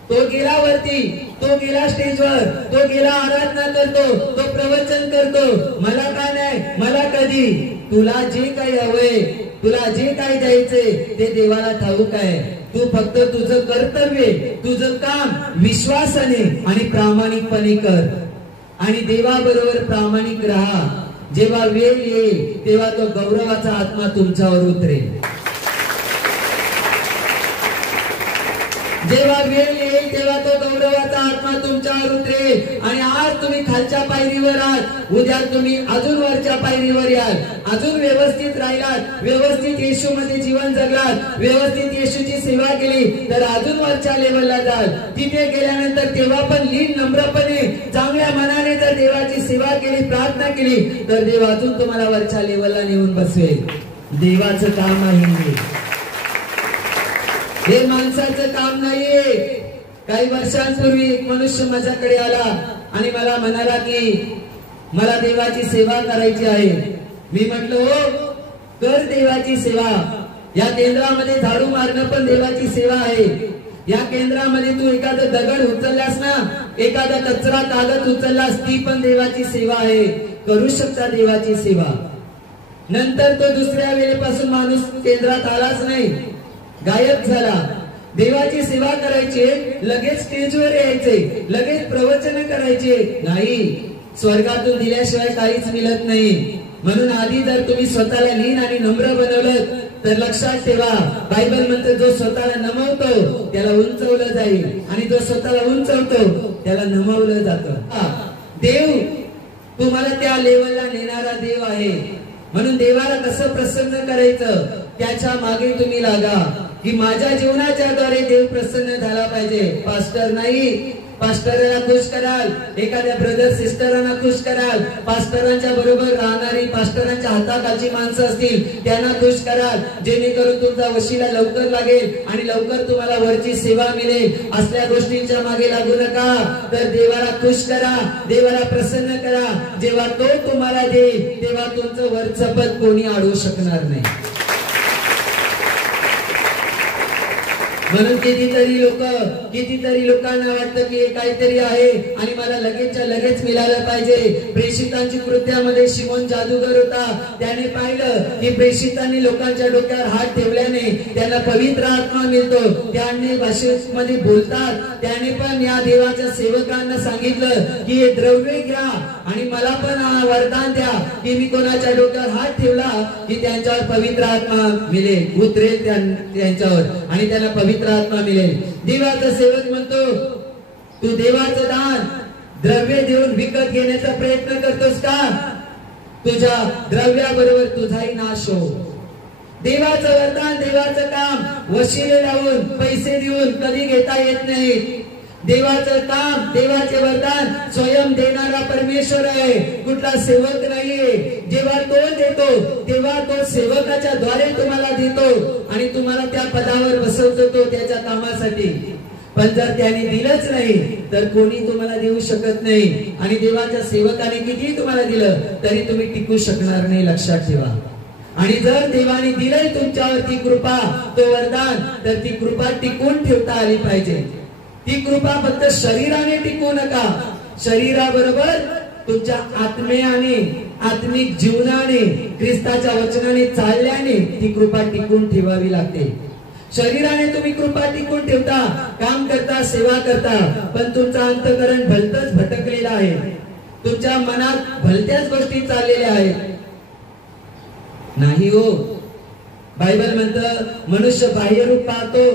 तो गेला वरती, तो गेला स्टेजवर, तो गेला आराधना करतो, तो प्रवचन करतो. मला का नाही, मला कधी? तुला जे काही हवंय, तुला जे काही द्यायचंय ते देवाला ठाऊक आहे. तू फक्त तुझं कर्तव्य, तुझं काम विश्वासाने आणि प्रामाणिकपणे कर आणि देवाबरोबर प्रामाणिक राहा. जेव्हा वेळ येईल तेव्हा तो गौरवाचा आत्मा तुमच्यावर उतरेल. जेव्हा वेळ येईल तेव्हा तो गौरवाचा आत्मा तुमच्यावर उतरेल. आणि आज तुम्ही खालच्या पायरीवर आहात, उद्या तुम्ही अजून वरच्या पायरीवर याल. अजून व्यवस्थित राहिलात, व्यवस्थित येशू मध्ये जीवन जगलात, व्यवस्थित येशूची सेवा केली तर अजून वरच्या लेवलला जाल. तिथे गेल्यानंतर तेव्हा पण लीन नम्रपणे चांगल्या मनाने जर देवाची सेवा केली, प्रार्थना केली तर देव अजून तुम्हाला वरच्या लेवलला नेऊन बसवेल. देवाचं काम आहे हे, माणसाचं काम नाहीये. काही वर्षांपूर्वी एक मनुष्य माझ्याकडे आला आणि मला म्हणाला की मला देवाची सेवा करायची आहे. मी म्हटलं हो, कर देवाची सेवा. या केंद्रामध्ये झाडू मारणं पण देवाची सेवा आहे. या केंद्रामध्ये तू एखादा दगड उचललास ना, एखादा कचरा कागद उचललास, ती पण देवाची सेवा आहे. करू शकता देवाची सेवा. नंतर तो दुसऱ्या वेळेपासून माणूस केंद्रात आलाच नाही, गायब झाला. देवाची सेवा करायची, लगेच स्टेजवर यायचे, लगेच प्रवचन करायचे नाही. स्वर्गातून दिल्याशिवाय काहीच मिळत नाही. म्हणून आधी जर तुम्ही स्वतःला लीन आणि नम्र बनवलं तर लक्षात ठेवा, बायबल म्हणते जो स्वतःला नमवतो त्याला उंचवलं जाईल आणि जो स्वतःला उंचवतो त्याला नमवलं जातं. देव तुम्हाला त्या लेवलला नेणारा देव आहे. म्हणून देवाला कसं प्रसन्न करायचं त्याच्या मागे तुम्ही लागा की माझ्या जीवनाच्या द्वारे देव प्रसन्न झाला पाहिजे. पास्टर नाही, पास्टरांना खुश कराल, एखाद्या ब्रदर सिस्टरांना खुश कराल, पास्टरांच्या बरोबर राहणारी पास्टरांच्या हाताखालची माणसं असतील त्यांना खुश कराल, जेणेकरून तुमचा वशिला लवकर लागेल आणि लवकर तुम्हाला वरची सेवा मिळेल. असल्या गोष्टींच्या मागे लागू नका, तर देवाला खुश करा, देवाला प्रसन्न करा. जेव्हा तो तुम्हाला देईल तेव्हा तुमचं वरचं पद कोणी अडवू शकणार नाही. म्हणून कितीतरी लोकांना वाटतं की हे काहीतरी आहे आणि मला लगेचच्या लगेच मिळालं पाहिजे. प्रेषितांची कृत्यामध्ये शिमोन जादूगर होता, त्याने पाहिलं की प्रेषितांनी लोकांच्या डोक्यावर हात ठेवल्याने त्यांना पवित्र आत्मा मिळतो, त्यांनी भाषेमध्ये बोलतात. त्याने पण या देवाच्या सेवकांना सांगितलं की हे द्रव्य घ्या आणि मला पण वरदान द्या की मी कोणाच्या डोक्यावर हात ठेवला की त्यांच्यावर पवित्र आत्मा मिळेल, उतरेल त्यांच्यावर आणि त्यांना पवित्र आत्मा मिळेल. देवाचा सेवक म्हणतो तू देवाचं दान द्रव्य देऊन विकत घेण्याचा प्रयत्न करतोस का? तुझ्या द्रव्याबरोबर तुझाही नाश हो. देवाचं वरदान, देवाचं काम वशिले लावून पैसे देऊन कधी घेता येत नाही. देवाचं काम, देवाचे वरदान स्वयं देणारा परमेश्वर आहे, कुठला सेवक नाहीये. जेव्हा तो देतो तेव्हा तो सेवकाच्या द्वारे तुम्हाला देतो आणि तुम्हाला त्या पदावर बसवतो तो त्याच्या कामासाठी. पण जर त्याने दिलंच नाही तर कोणी तुम्हाला देऊ शकत नाही. आणि देवाच्या सेवकाने किती तुम्हाला दिलं तरी तुम्ही टिकू शकणार नाही, लक्षात ठेवा. आणि जर देवाने दिलंय तुमच्यावरती कृपा, तो वरदान, तर ती कृपा टिकून ठेवता आली पाहिजे. ती कृपा फक्त शरीराने टिकू नका, शरीराबरोबर तुमच्या आत्म्याने, आत्मिक जीवनाने, ख्रिस्ताच्या वचनाने चालल्याने ती कृपा टिकून ठेवावी लागते. शरीराने तुम्ही कृपा टिकून ठेवता, काम करता, सेवा करता, पण तुमचं अंतःकरण भलतंच भटकलेलं आहे. तुमच्या मनात भलत्याच गोष्टी चाललेल्या आहेत. नाही हो, बायबल म्हणतं मनुष्य बाह्यरूप पाहतो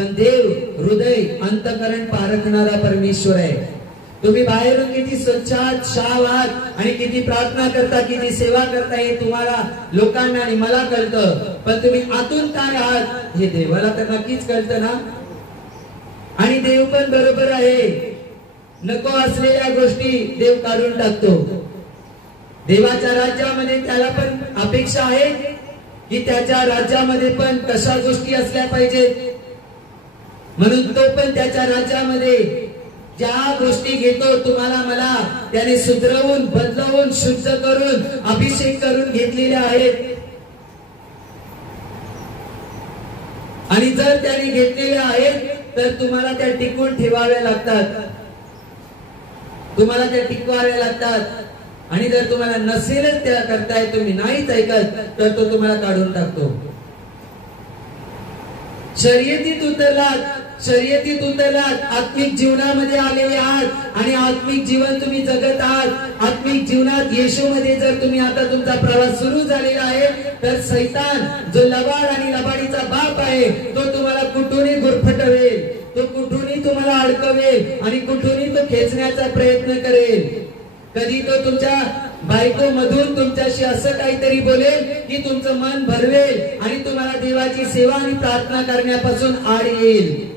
पण देव हृदय अंतःकरण पारखणारा परमेश्वर आहे. तुम्ही बाहेरून किती स्वच्छ आहात, शाव आहात आणि किती प्रार्थना करता, किती सेवा करता हे तुम्हाला लोकांना आणि मला कळतं, पण तुम्ही आतून काय आहात हे देवाला तर नक्कीच कळतं ना. आणि देव पण बरोबर आहे, नको असलेल्या गोष्टी देव काढून टाकतो. देवाच्या राज्यामध्ये त्याला पण अपेक्षा आहे की त्याच्या राज्यामध्ये पण कशा गोष्टी असल्या पाहिजेत, म्हणून तो पण त्याच्या राज्यामध्ये ज्या गोष्टी घेतो तुम्हाला मला त्याने सुधरवून, बदलवून, शुद्ध करून, अभिषेक करून घेतलेल्या आहेत. आणि जर त्याने घेतलेल्या आहेत तर तुम्हाला त्या टिकवून ठेवाव्या लागतात, तुम्हाला त्या टिकवाव्या लागतात. आणि जर तुम्हाला नसेलच त्या करताय, तुम्ही नाहीच ऐकत, तर तो तुम्हाला काढून टाकतो. शर्यतीत उतरलात, आत्मिक जीवनामध्ये आलेले आहात आणि आत्मिक जीवन तुम्ही जगत आहात. आत्मिक जीवनात येशूमध्ये जर तुम्ही आता तुमचा प्रवास सुरू झालेला आहे, तर सैतान जो लबाड आणि लबाडीचा बाप आहे तो तुम्हाला कुठूनही गुरफटवेल, तो कुठूनही तुम्हाला अडकवेल आणि कुठूनही तो खेचण्याचा प्रयत्न करेल. कधी तो तुमच्या बायको मधून तुमच्याशी असं काहीतरी बोलेल की तुमचं मन भरवेल आणि तुम्हाला देवाची सेवा आणि प्रार्थना करण्यापासून आड येईल.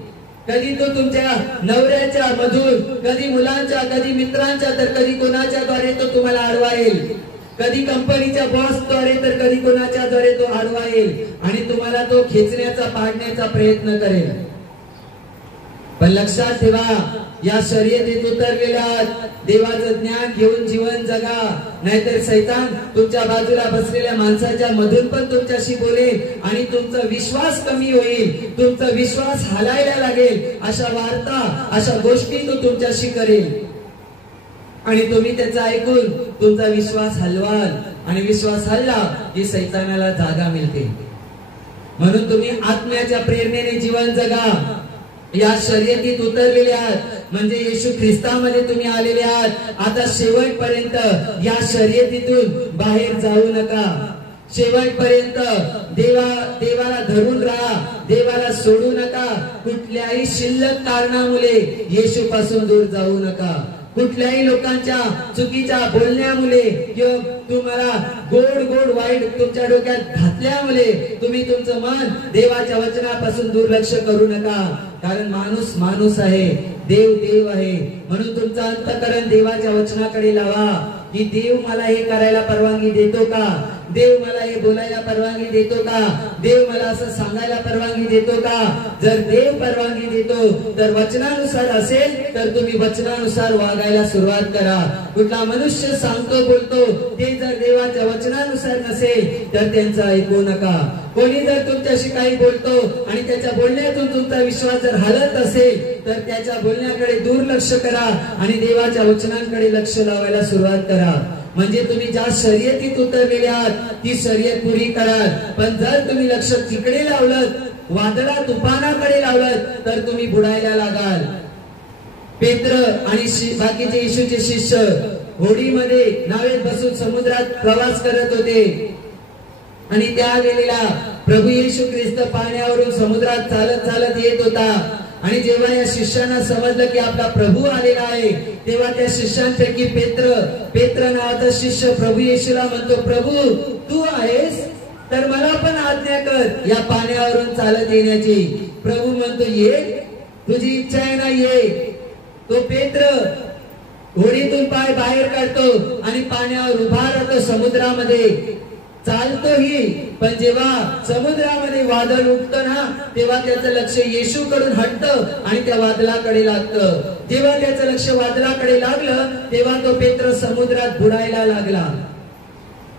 कधी तो तुमच्या नवऱ्याच्या मधून, कधी मुलांच्या, कधी मित्रांच्या, तर कधी कोणाच्या द्वारे तो तुम्हाला अडवाईल. कधी कंपनीच्या बॉस द्वारे, तर कधी कोणाच्या द्वारे तो अडवाईल आणि तुम्हाला तो खेचण्याचा, पाडण्याचा प्रयत्न करेल. पण लक्षात ठेवा, या शर्यतीत उतरलेल्या देवाचं ज्ञान घेऊन जीवन जगा, नाहीतर सैतान तुमच्या बाजूला बसलेल्या माणसाच्या मधून पण तुमच्याशी बोलेल आणि तुमचा विश्वास कमी होईल, तुमचा विश्वास हलायला लागेल. अशा वार्ता, अशा गोष्टी तो तुमच्याशी करेल आणि तुम्ही त्याचा ऐकून तुमचा विश्वास हलवाल आणि विश्वास हल्ला की सैतानाला जागा मिळते. म्हणून तुम्ही आत्म्याच्या प्रेरणेने जीवन जगा. या शर्यतीत उतरलेले आहात म्हणजे येशू ख्रिस्तामध्ये तुम्ही आलेले आहात. आता शेवटपर्यंत या शर्यतीतून बाहेर जाऊ नका. शेवटपर्यंत देवाला धरून राहा, देवाला सोडू नका. कुठल्याही शिल्लक कारणामुळे येशू पासून दूर जाऊ नका. कुठल्याही लोकांच्या चुकीच्या बोलण्यामुळे किंवा तुम्हाला गोड वाईट तुमच्या डोक्यात घातल्यामुळे तुम्ही तुमचं मन देवाच्या वचनापासून दुर्लक्ष करू नका. कारण माणूस आहे, देव आहे. म्हणून तुमचं अंतःकरण देवाच्या वचनाकडे लावा की देव मला हे करायला परवानगी देतो का, देव मला हे बोलायला परवानगी देतो का, देव मला असं सांगायला परवानगी देतो का. जर देव परवानगी देतो तर वचनानुसार असेल तर तुम्ही वचनानुसार वागायला सुरुवात करा. कुठला मनुष्य सांगतो, बोलतो, ते जर देवाच्या वचनानुसार नसेल तर त्यांचं ऐकू नका. कोणी जर तुमच्याशी काही बोलतो आणि त्याच्या बोलण्यातून तुमचा विश्वास जर हलत असेल तर त्याच्या बोलण्याकडे दुर्लक्ष करा आणि देवाच्या वचनांकडे लक्ष लावायला सुरुवात करा. म्हणजे तुम्ही ज्या शर्यतीत उतरलेले आहात ती शर्यत पुरी कराल. पण जर तुम्ही लक्ष तिकडे लावलं, वादळा तुफानाकडे लावलं, तर तुम्ही बुडायला लागाल. पेत्र आणि बाकीचे येशूचे शिष्य होडीमध्ये नावेत बसून समुद्रात प्रवास करत होते आणि त्यावेळेला प्रभू येशू ख्रिस्त पाण्यावरून समुद्रात चालत येत होता. आणि जेव्हा या शिष्यांना समजलं की आपला प्रभू आलेला आहे, तेव्हा त्या शिष्यांपैकी पेत्र नावाचा शिष्य प्रभू येशूला म्हणतो, प्रभू तू आहेस तर मला पण आज्ञा कर या पाण्यावरून चालत येण्याची. प्रभू म्हणतो, ये, तुझी इच्छा आहे ना, ये. तो पेत्र होडीतून पाय बाहेर काढतो आणि पाण्यावर उभा राहतो, समुद्रामध्ये चालतोही. पण जेव्हा समुद्रामध्ये वादळ उठतं ना, तेव्हा त्याचं लक्ष येशूकडून हटतं आणि त्या वादळाकडे लागतं. जेव्हा त्याचं लक्ष वादळाकडे लागलं तेव्हा तो पेत्र समुद्रात बुडायला लागला.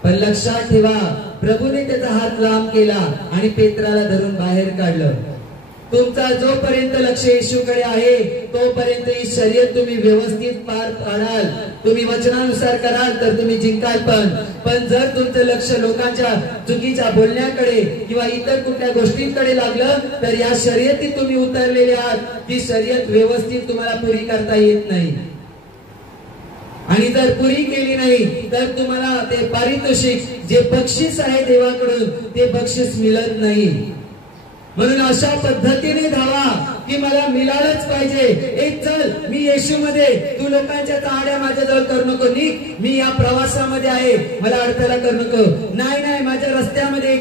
पण लक्षात ठेवा, प्रभूने त्याचा हात लांब केला आणि पेत्राला धरून बाहेर काढलं. तुमचा जोपर्यंत लक्ष येशूकडे आहे तोपर्यंत ही शर्यत तुम्ही व्यवस्थित पार पाडाल. तुम्ही वचनानुसार कराल तर तुम्ही जिंकाल. पण जर तुमचं लक्ष लोकांच्या चुकीच्या बोलण्याकडे किंवा इतर कुठल्या गोष्टींकडे लागलं तर या शर्यतीत तुम्ही उतरलेले आहात, ती शर्यत व्यवस्थित तुम्हाला पुरी करता येत नाही. आणि जर पुरी केली नाही तर तुम्हाला ते पारितोषिक जे बक्षीस आहे देवाकडून ते बक्षीस मिळत नाही. म्हणून अशा पद्धतीने धावा की मला मिळालंच पाहिजे. एक चल मी येशूमध्ये, तू लोकांच्या चाहड्या माझ्याजवळ करू नको, मी या प्रवासामध्ये आहे, मला अडथळा करू नको. नाही, माझ्या रस्त्यामध्ये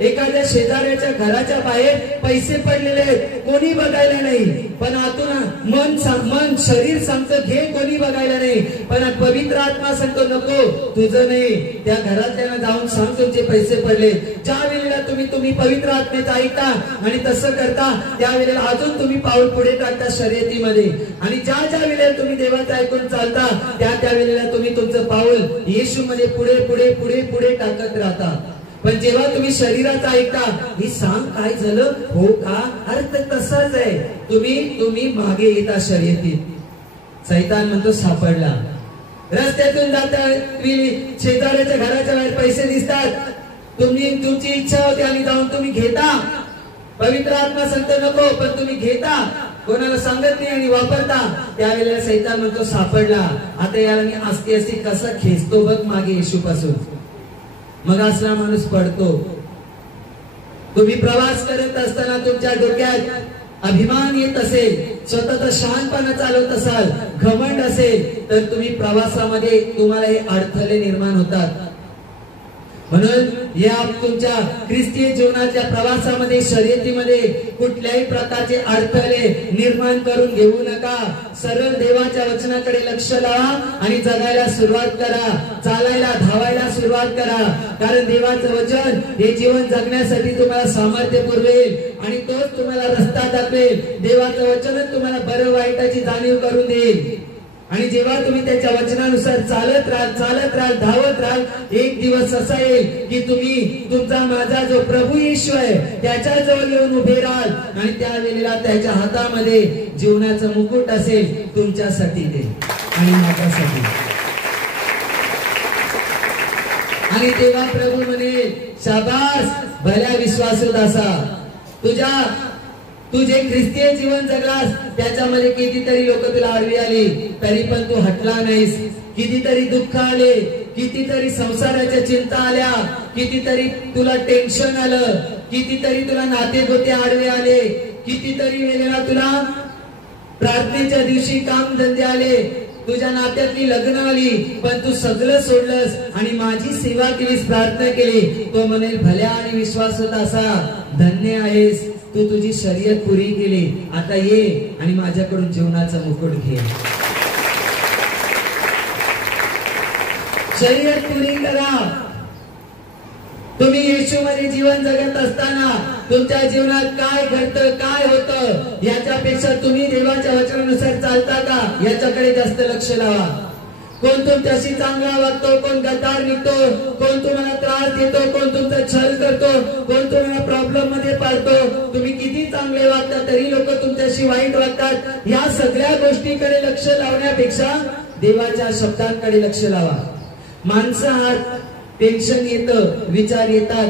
एखाद्या शेजाऱ्याच्या घराच्या बाहेर पैसे पडलेले आहेत, कोणी बघायला नाही, पण आतून मन शरीर सांगतं घे, कोणी बघायला नाही, पण पवित्र आत्मा सांगतो नको, तुझं नाही. त्या घरातल्यांना जाऊन सांग तुमचे पैसे पडले. ज्या वेळेला तुम्ही पवित्र आत्मेचं ऐकता आणि तसं करता, त्यावेळेला अजून तुम्ही पाऊल पुढे टाकता शर्यतीमध्ये. आणि ज्या वेळेला तुम्ही देवाचं ऐकून चालता, त्या वेळेला तुम्ही तुमचं पाऊल येशूमध्ये पुढे पुढे पुढे पुढे टाकत राहता. पण जेव्हा तुम्ही शरीराचं ऐकता, ही सांग काय झालं, हो का, अर्थ तसाच आहे, तुम्ही मागे येता शर्यतीत. सैतान म्हणतो सापडला. रस्त्यातून जाता, शेजाऱ्याच्या घराच्या बाहेर पैसे दिसतात, तुमची इच्छा होती आणि जाऊन तुम्ही घेता. पवित्र आत्मा सांगतो नको, पण तुम्ही घेता, कोणाला सांगत नाही आणि वापरता. त्यावेळेला सैतान म्हणतो सापडला. आता याला मी आस्ती कसा खेचतो बघ मागे येशू पासून. मग असला माणूस पडतो. तुम्ही प्रवास करत असताना तुमच्या डोक्यात अभिमान येत असेल, स्वतःचा शहाणपणा चालवत असाल, घमंड असेल, तर तुम्ही प्रवासामध्ये तुम्हाला हे अडथळे निर्माण होतात. म्हणून या तुमच्या ख्रिस्तीय जीवनाच्या प्रवासामध्ये, शर्यतीमध्ये कुठल्याही प्रकारचे अडथळे निर्माण करून घेऊ नका. सरळ देवाच्या वचनाकडे लक्ष लावा आणि जगायला सुरुवात करा, चालायला धावायला सुरुवात करा. कारण देवाचं वचन हे जीवन जगण्यासाठी तुम्हाला सामर्थ्य पुरवेल आणि तोच तुम्हाला रस्ता दाखवेल. देवाचं वचनच तुम्हाला बरं वाईटाची जाणीव करून देईल. आणि जेव्हा तुम्ही त्याच्या वचनानुसार चालत राहाल, धावत राहाल, एक दिवस असा येईल की तुम्ही तुमचा माझा जो प्रभू येशू आहे त्याच्या जवळ येऊन उभे राहाल आणि त्यावेळेला त्याच्या हातामध्ये जीवनाचं मुकुट असेल, तुमच्यासाठी ते आणि माझ्यासाठी. आणि तेव्हा प्रभू म्हणे शाबास भल्या विश्वासू दासा, तू जे ख्रिस्तीय जीवन जगलास त्याच्यामध्ये कितीतरी लोक तुला आडवी आली, तरी पण तू हटला नाहीस. कितीतरी दुःख आले, कितीतरी संसाराच्या चिंता आल्या, कितीतरी तुला टेन्शन आलं, कितीतरी तुला नातेगोते आडवे आले, कितीतरी वेळेला तुला प्रार्थनेच्या दिवशी काम धंदे आले, तुझ्या नात्यातली लग्न आली, पण तू सगळं सोडलंस आणि माझी सेवा केलीस, प्रार्थना केली. तो म्हणेल भल्या आणि विश्वासात असा धन्य आहेस, तू तुझी शर्यत पुरी केली, आता ये आणि माझ्याकडून जीवनाचा मुकुट घे. शर्यत पुरी करा. तुम्ही येशूमध्ये जीवन जगत असताना तुमच्या जीवनात काय घडतं, काय होतं, याच्यापेक्षा तुम्ही देवाच्या वचनानुसार चालता का याच्याकडे जास्त लक्ष लावा. कोण तुमच्याशी चांगला वागतो, कोण गद्दार निघतो, कोण तुम्हाला त्रास देतो, कोण तुमचा छल करतो, कोण तुम्हाला प्रॉब्लेम मध्ये पाडतो. तुम्ही किती चांगले वागता तरी लोक तुमच्याशी वाईट वागतात. या सगळ्या गोष्टीकडे लक्ष लावण्यापेक्षा देवाच्या शब्दांकडे लक्ष लावा. माणसात टेन्शन येतं, विचार येतात,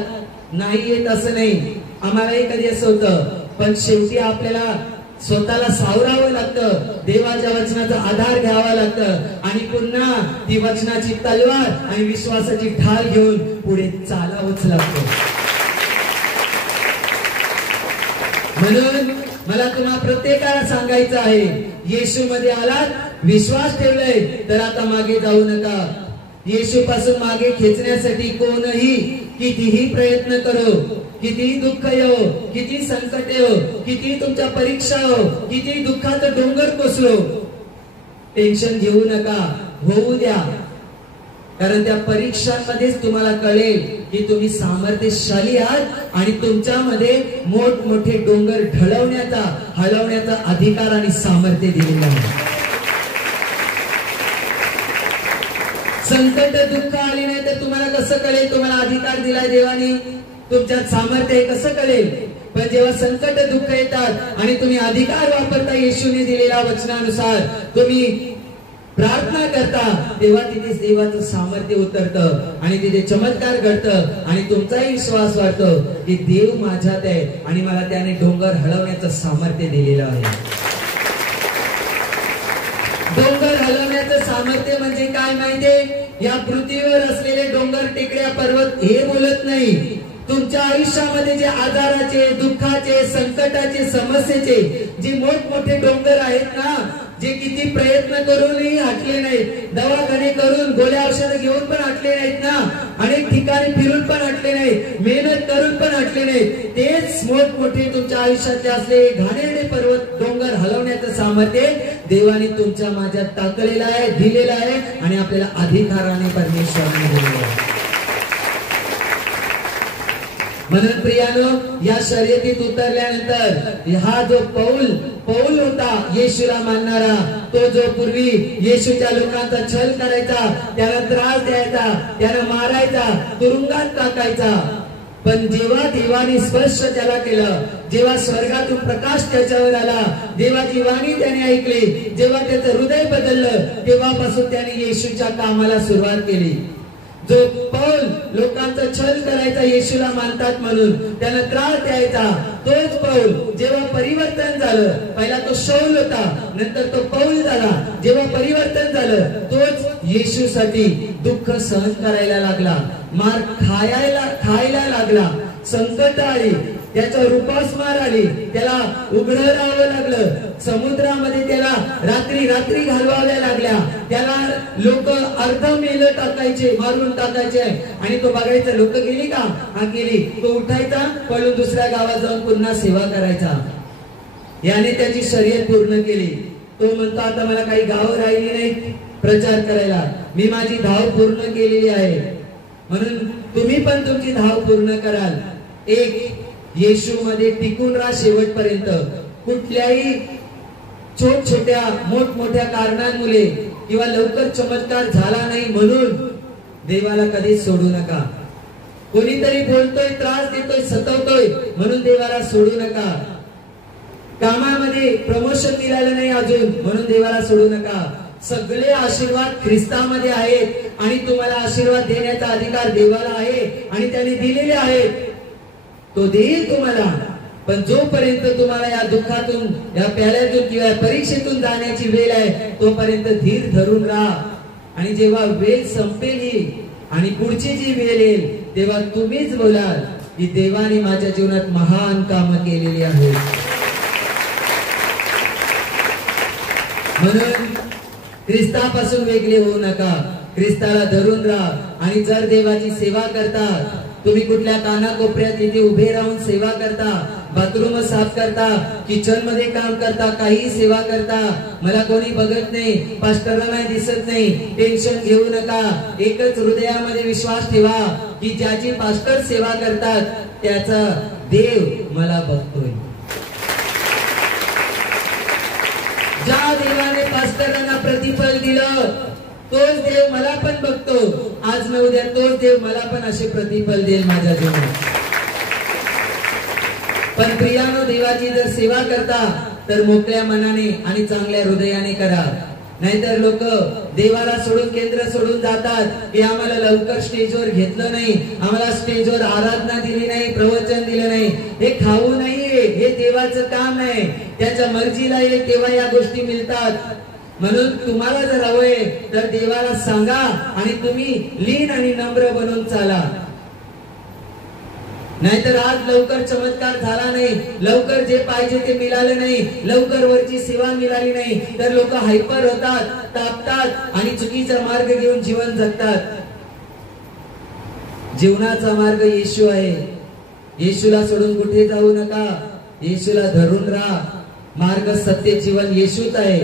नाही येत असं नाही, आम्हालाही कधी असं होतं, पण शेवटी आपल्याला स्वतःला सावरावं लागतं, देवाच्या वचनाचा आधार घ्यावा लागतं आणि पुन्हा ती वचनाची तलवार आणि विश्वासाची ढाल घेऊन पुढे चालावंच लागतं. म्हणून मला तुम्हा प्रत्येकाला सांगायचं आहे, येशूमध्ये आलात, विश्वास ठेवलाय तर आता मागे जाऊ नका. येशू पासून मागे खेचण्यासाठी कोणही कितीही प्रयत्न करो, कितीही दुःख येऊ, किती संकट येऊ, किती तुमच्या परीक्षा हो, किती दुःखाचं डोंगर कोसळो, टेन्शन घेऊ नका, होऊ द्या. कारण त्या परीक्षांमध्येच तुम्हाला कळेल की तुम्ही सामर्थ्यशाली आहात आणि तुमच्यामध्ये मोठमोठे डोंगर हलवण्याचा अधिकार आणि सामर्थ्य दिलेलं आहे. संकट दुःख आले नाही तर तुम्हाला कसं कळेल तुम्हाला अधिकार दिलाय देवानी, तुमच्यात सामर्थ्य आहे कसं कळेल. पण जेव्हा संकट दुःख येतात आणि तुम्ही अधिकार वापरता येशूने दिलेल्या वचनानुसार, तुम्ही प्रार्थना करता, तेव्हा तिथे देवाचं सामर्थ्य उतरतं आणि तिथे चमत्कार घडतं आणि तुमचाही विश्वास वाढतो की देव माझ्यात आहे आणि मला त्याने डोंगर हलवण्याचं सामर्थ्य दिलेलं आहे. डोंगर हलवण्याचं सामर्थ्य म्हणजे काय माहितीये, या पृथ्वीवर असलेले डोंगर टेकड्या पर्वत हे बोलत नाही, तुमच्या आयुष्यामध्ये जे आजाराचे, दुःखाचे, संकटाचे, समस्येचे जे मोठमोठे डोंगर आहेत ना, जे किती प्रयत्न करूनही हटले नाहीत, दवाखाने करून गोळ्या औषध घेऊन पण हटले नाहीत ना, अनेक ठिकाणी फिरून पण हटले नाहीत, मेहनत करून पण हटले नाहीत, तेच मोठमोठे तुमच्या आयुष्यातले असले घाणेरडे पर्वत डोंगर हलवण्याचं सामर्थ्य देवाने तुमच्या माझ्यात टाकलेलं आहे, दिलेलं आहे आणि आपल्याला अधिकाराने परमेश्वराने दिलेलं आहे. म्हणून प्रियानो, या शर्यतीत उतरल्यानंतर हा जो पौल होता येशूला मानणारा, तो जो पूर्वी येशूच्या लोकांचा छल करायचा, त्याला त्रास द्यायचा, त्याला मारायचा, तुरुंगात टाकायचा, पण जेव्हा देवाने स्पर्श त्याला केलं, जेव्हा स्वर्गातून प्रकाश त्याच्यावर आला, देवाची वाणी त्याने ऐकली, जेव्हा त्याचं हृदय बदललं, तेव्हापासून त्याने येशूच्या कामाला सुरुवात केली. जो पौल लोकांचा छल करायचा, येशूला मानतात म्हणून त्याला त्रास द्यायचा, तोच पौल जेव्हा परिवर्तन झालं, पहिला तो शौल होता, नंतर तो पौल झाला, जेव्हा परिवर्तन झालं, तोच येशूसाठी दुःख सहन करायला लागला, मार खायला लागला, संकट आली, त्याच्यावर उपासमार आली, त्याला उघडं राहावं लागलं, समुद्रामध्ये त्याला रात्री घालवाव्या लागल्या, त्याला लोक अर्ध मेलं टाकायचे, मारून टाकायचे, आणि तो बघायचा लोक गेली का, हा गेली, तो उठायचा, पळून दुसऱ्या गावात जाऊन पुन्हा सेवा करायचा. याने त्याची शर्यत पूर्ण केली. तो म्हणतो आता मला काही गाव राहिली नाही प्रचार करायला, मी माझी धाव पूर्ण केलेली आहे. म्हणून तुम्ही पण तुमची धाव पूर्ण कराल. एक, येशू मध्ये टिकून राहा शेवटपर्यंत. कुठल्याही छोट्या मोठमोठ्या कारणांमुळे किंवा लवकर चमत्कार झाला नाही म्हणून देवाला कधीच सोडू नका. कोणीतरी बोलतोय, त्रास देतोय, सतवतोय म्हणून देवाला सोडू नका. कामामध्ये प्रमोशन मिळालं नाही अजून म्हणून देवाला सोडू नका. सगळे आशीर्वाद ख्रिस्तामध्ये आहेत आणि तुम्हाला आशीर्वाद देण्याचा अधिकार देवाला आहे आणि त्याने दिलेले आहेत. तो देईल तुम्हाला, पण जोपर्यंत तुम्हाला या दुःखातून, या प्याल्यातून किंवा परीक्षेतून जाण्याची वेळ आहे, तोपर्यंत धीर धरून राहा. आणि जेव्हा वेळ संपेल आणि पुढची जी वेळ येईल, तेव्हा तुम्हीच बोलाल की देवाने माझ्या जीवनात महान काम केलेली आहेत. म्हणून ख्रिस्तापासून वेगळे होऊ नका, ख्रिस्ताला धरून राहा. आणि जर देवाची सेवा करता, तुम्ही कुठल्या कानाकोपऱ्यात इथे उभे राहून सेवा करता, बाथरूम साफ करता, किचन मध्ये काम करता, काही सेवा करता, मला कोणी बघत नाही, पास्टरला नाही दिसत नाही, टेन्शन घेऊ नका. एकच हृदयामध्ये विश्वास ठेवा की ज्याची पास्टर सेवा करतात त्याचा देव मला बघतोय. ज्या देवाने पास्टरांना प्रतिफल दिलं, तोच देव मला पण बघतो. आज न उद्या तोच देव मला पण असे प्रतिफल देईल माझ्या जीवनात. पण प्रियानो, देवाची जर सेवा करता तर मोकळ्या मनाने आणि चांगल्या हृदयाने करा. नाहीतर लोक देवाला सोडून, केंद्र सोडून जातात की आम्हाला लवकर स्टेजवर घेतलं नाही, आम्हाला स्टेजवर आराधना दिली नाही, प्रवचन दिलं नाही. हे खाऊ नाहीये, हे देवाचं काम आहे. त्याच्या मर्जीला येईल तेव्हा या गोष्टी मिळतात. म्हणून तुम्हाला जर हवंय तर देवाला सांगा आणि तुम्ही लीन आणि नम्र बनून चाला. नाहीतर आज लवकर चमत्कार झाला नाही, लवकर जे पाहिजे ते मिळालं नाही, लवकर वरची सेवा मिळाली नाही, तर लोक हायपर होतात, तापतात आणि चुकीचा मार्ग घेऊन जीवन जगतात. जीवनाचा मार्ग येशू आहे. येशूला सोडून कुठे जाऊ नका, येशूला धरून राहा. मार्ग, सत्य, जीवन येशूच आहे,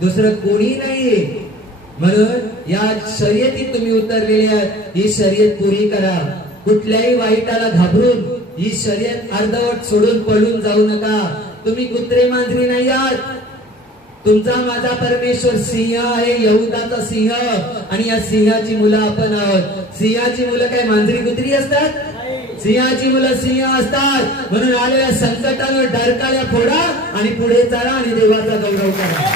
दुसरं कोणी नाहीये. म्हणून या शर्यतीत तुम्ही उतरलेले आहात, ही शर्यत पुरी करा. कुठल्याही वाईटाला घाबरून ही शर्यत अर्धवट सोडून पळून जाऊ नका. तुम्ही कुत्रे मांजरी नाही आहात. तुमचा माझा परमेश्वर सिंह आहे, यहुदाचा सिंह, आणि या सिंहाची मुलं आपण आहोत. सिंहाची मुलं काय मांजरी कुत्री असतात? सिंहाची मुलं सिंह असतात. म्हणून आलेल्या संकटावर डरकाल्या फोडा आणि पुढे चाला आणि देवाचा गौरव करा.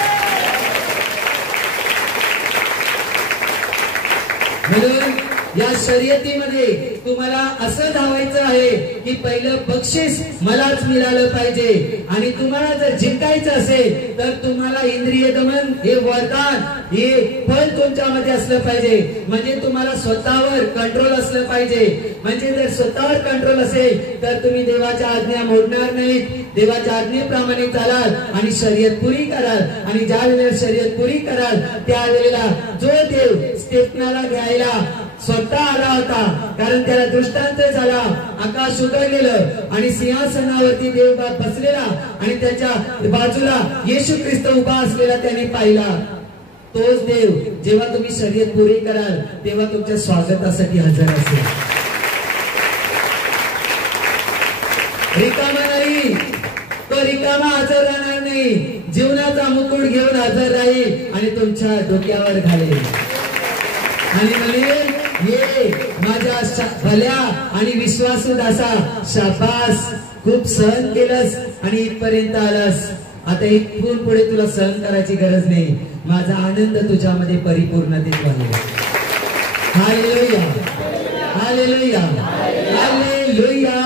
म्हणून या शर्यतीमध्ये तुम्हाला असं धावायचं आहे की पहिलं बक्षीस मलाच मिळालं पाहिजे। आणि तुम्हाला जर जिंकायचं असेल तर तुम्हाला इंद्रिय दमन हे वरदान हे फळ तुमच्यामध्ये असलं पाहिजे। म्हणजे तुम्हाला स्वतःवर कंट्रोल असलं पाहिजे। म्हणजे जर स्वतःवर कंट्रोल असेल तर तुम्ही देवाच्या आज्ञा मोडणार नाहीत, देवाच्या आज्ञेप्रमाणे चालाल आणि शर्यत पुरी कराल। आणि ज्या वेळेला शर्यत पुरी कराल त्यावेळेला जो देव स्टेपनाला घ्यायला स्वतः आला होता, कारण त्याला दृष्टांत झाला, आकाश उघडलेलं आणि सिंहासनावरती देव बसलेला आणि त्याच्या बाजूला येशू ख्रिस्त उभा असलेला त्याने पाहिला। तोच देव जेव्हा तुम्ही शर्यत पुरी कराल तेव्हा तुमच्या स्वागतासाठी हजर असेल। रिकामा नाही, तो रिकामा हजर राहणार नाही, जीवनाचा मुकुट घेऊन हजर राहील आणि तुमच्या डोक्यावर घालेल आणि म्हणेल, ये माझ्या भल्या आणि विश्वासू दासा, शाबास, खूप सहन केलंस आणि इथपर्यंत आलास, आता इथून पुढे तुला सहन करायची गरज नाही, माझा आनंद तुझ्यामध्ये परिपूर्णतेत वाढेल। Hallelujah, hallelujah, hallelujah.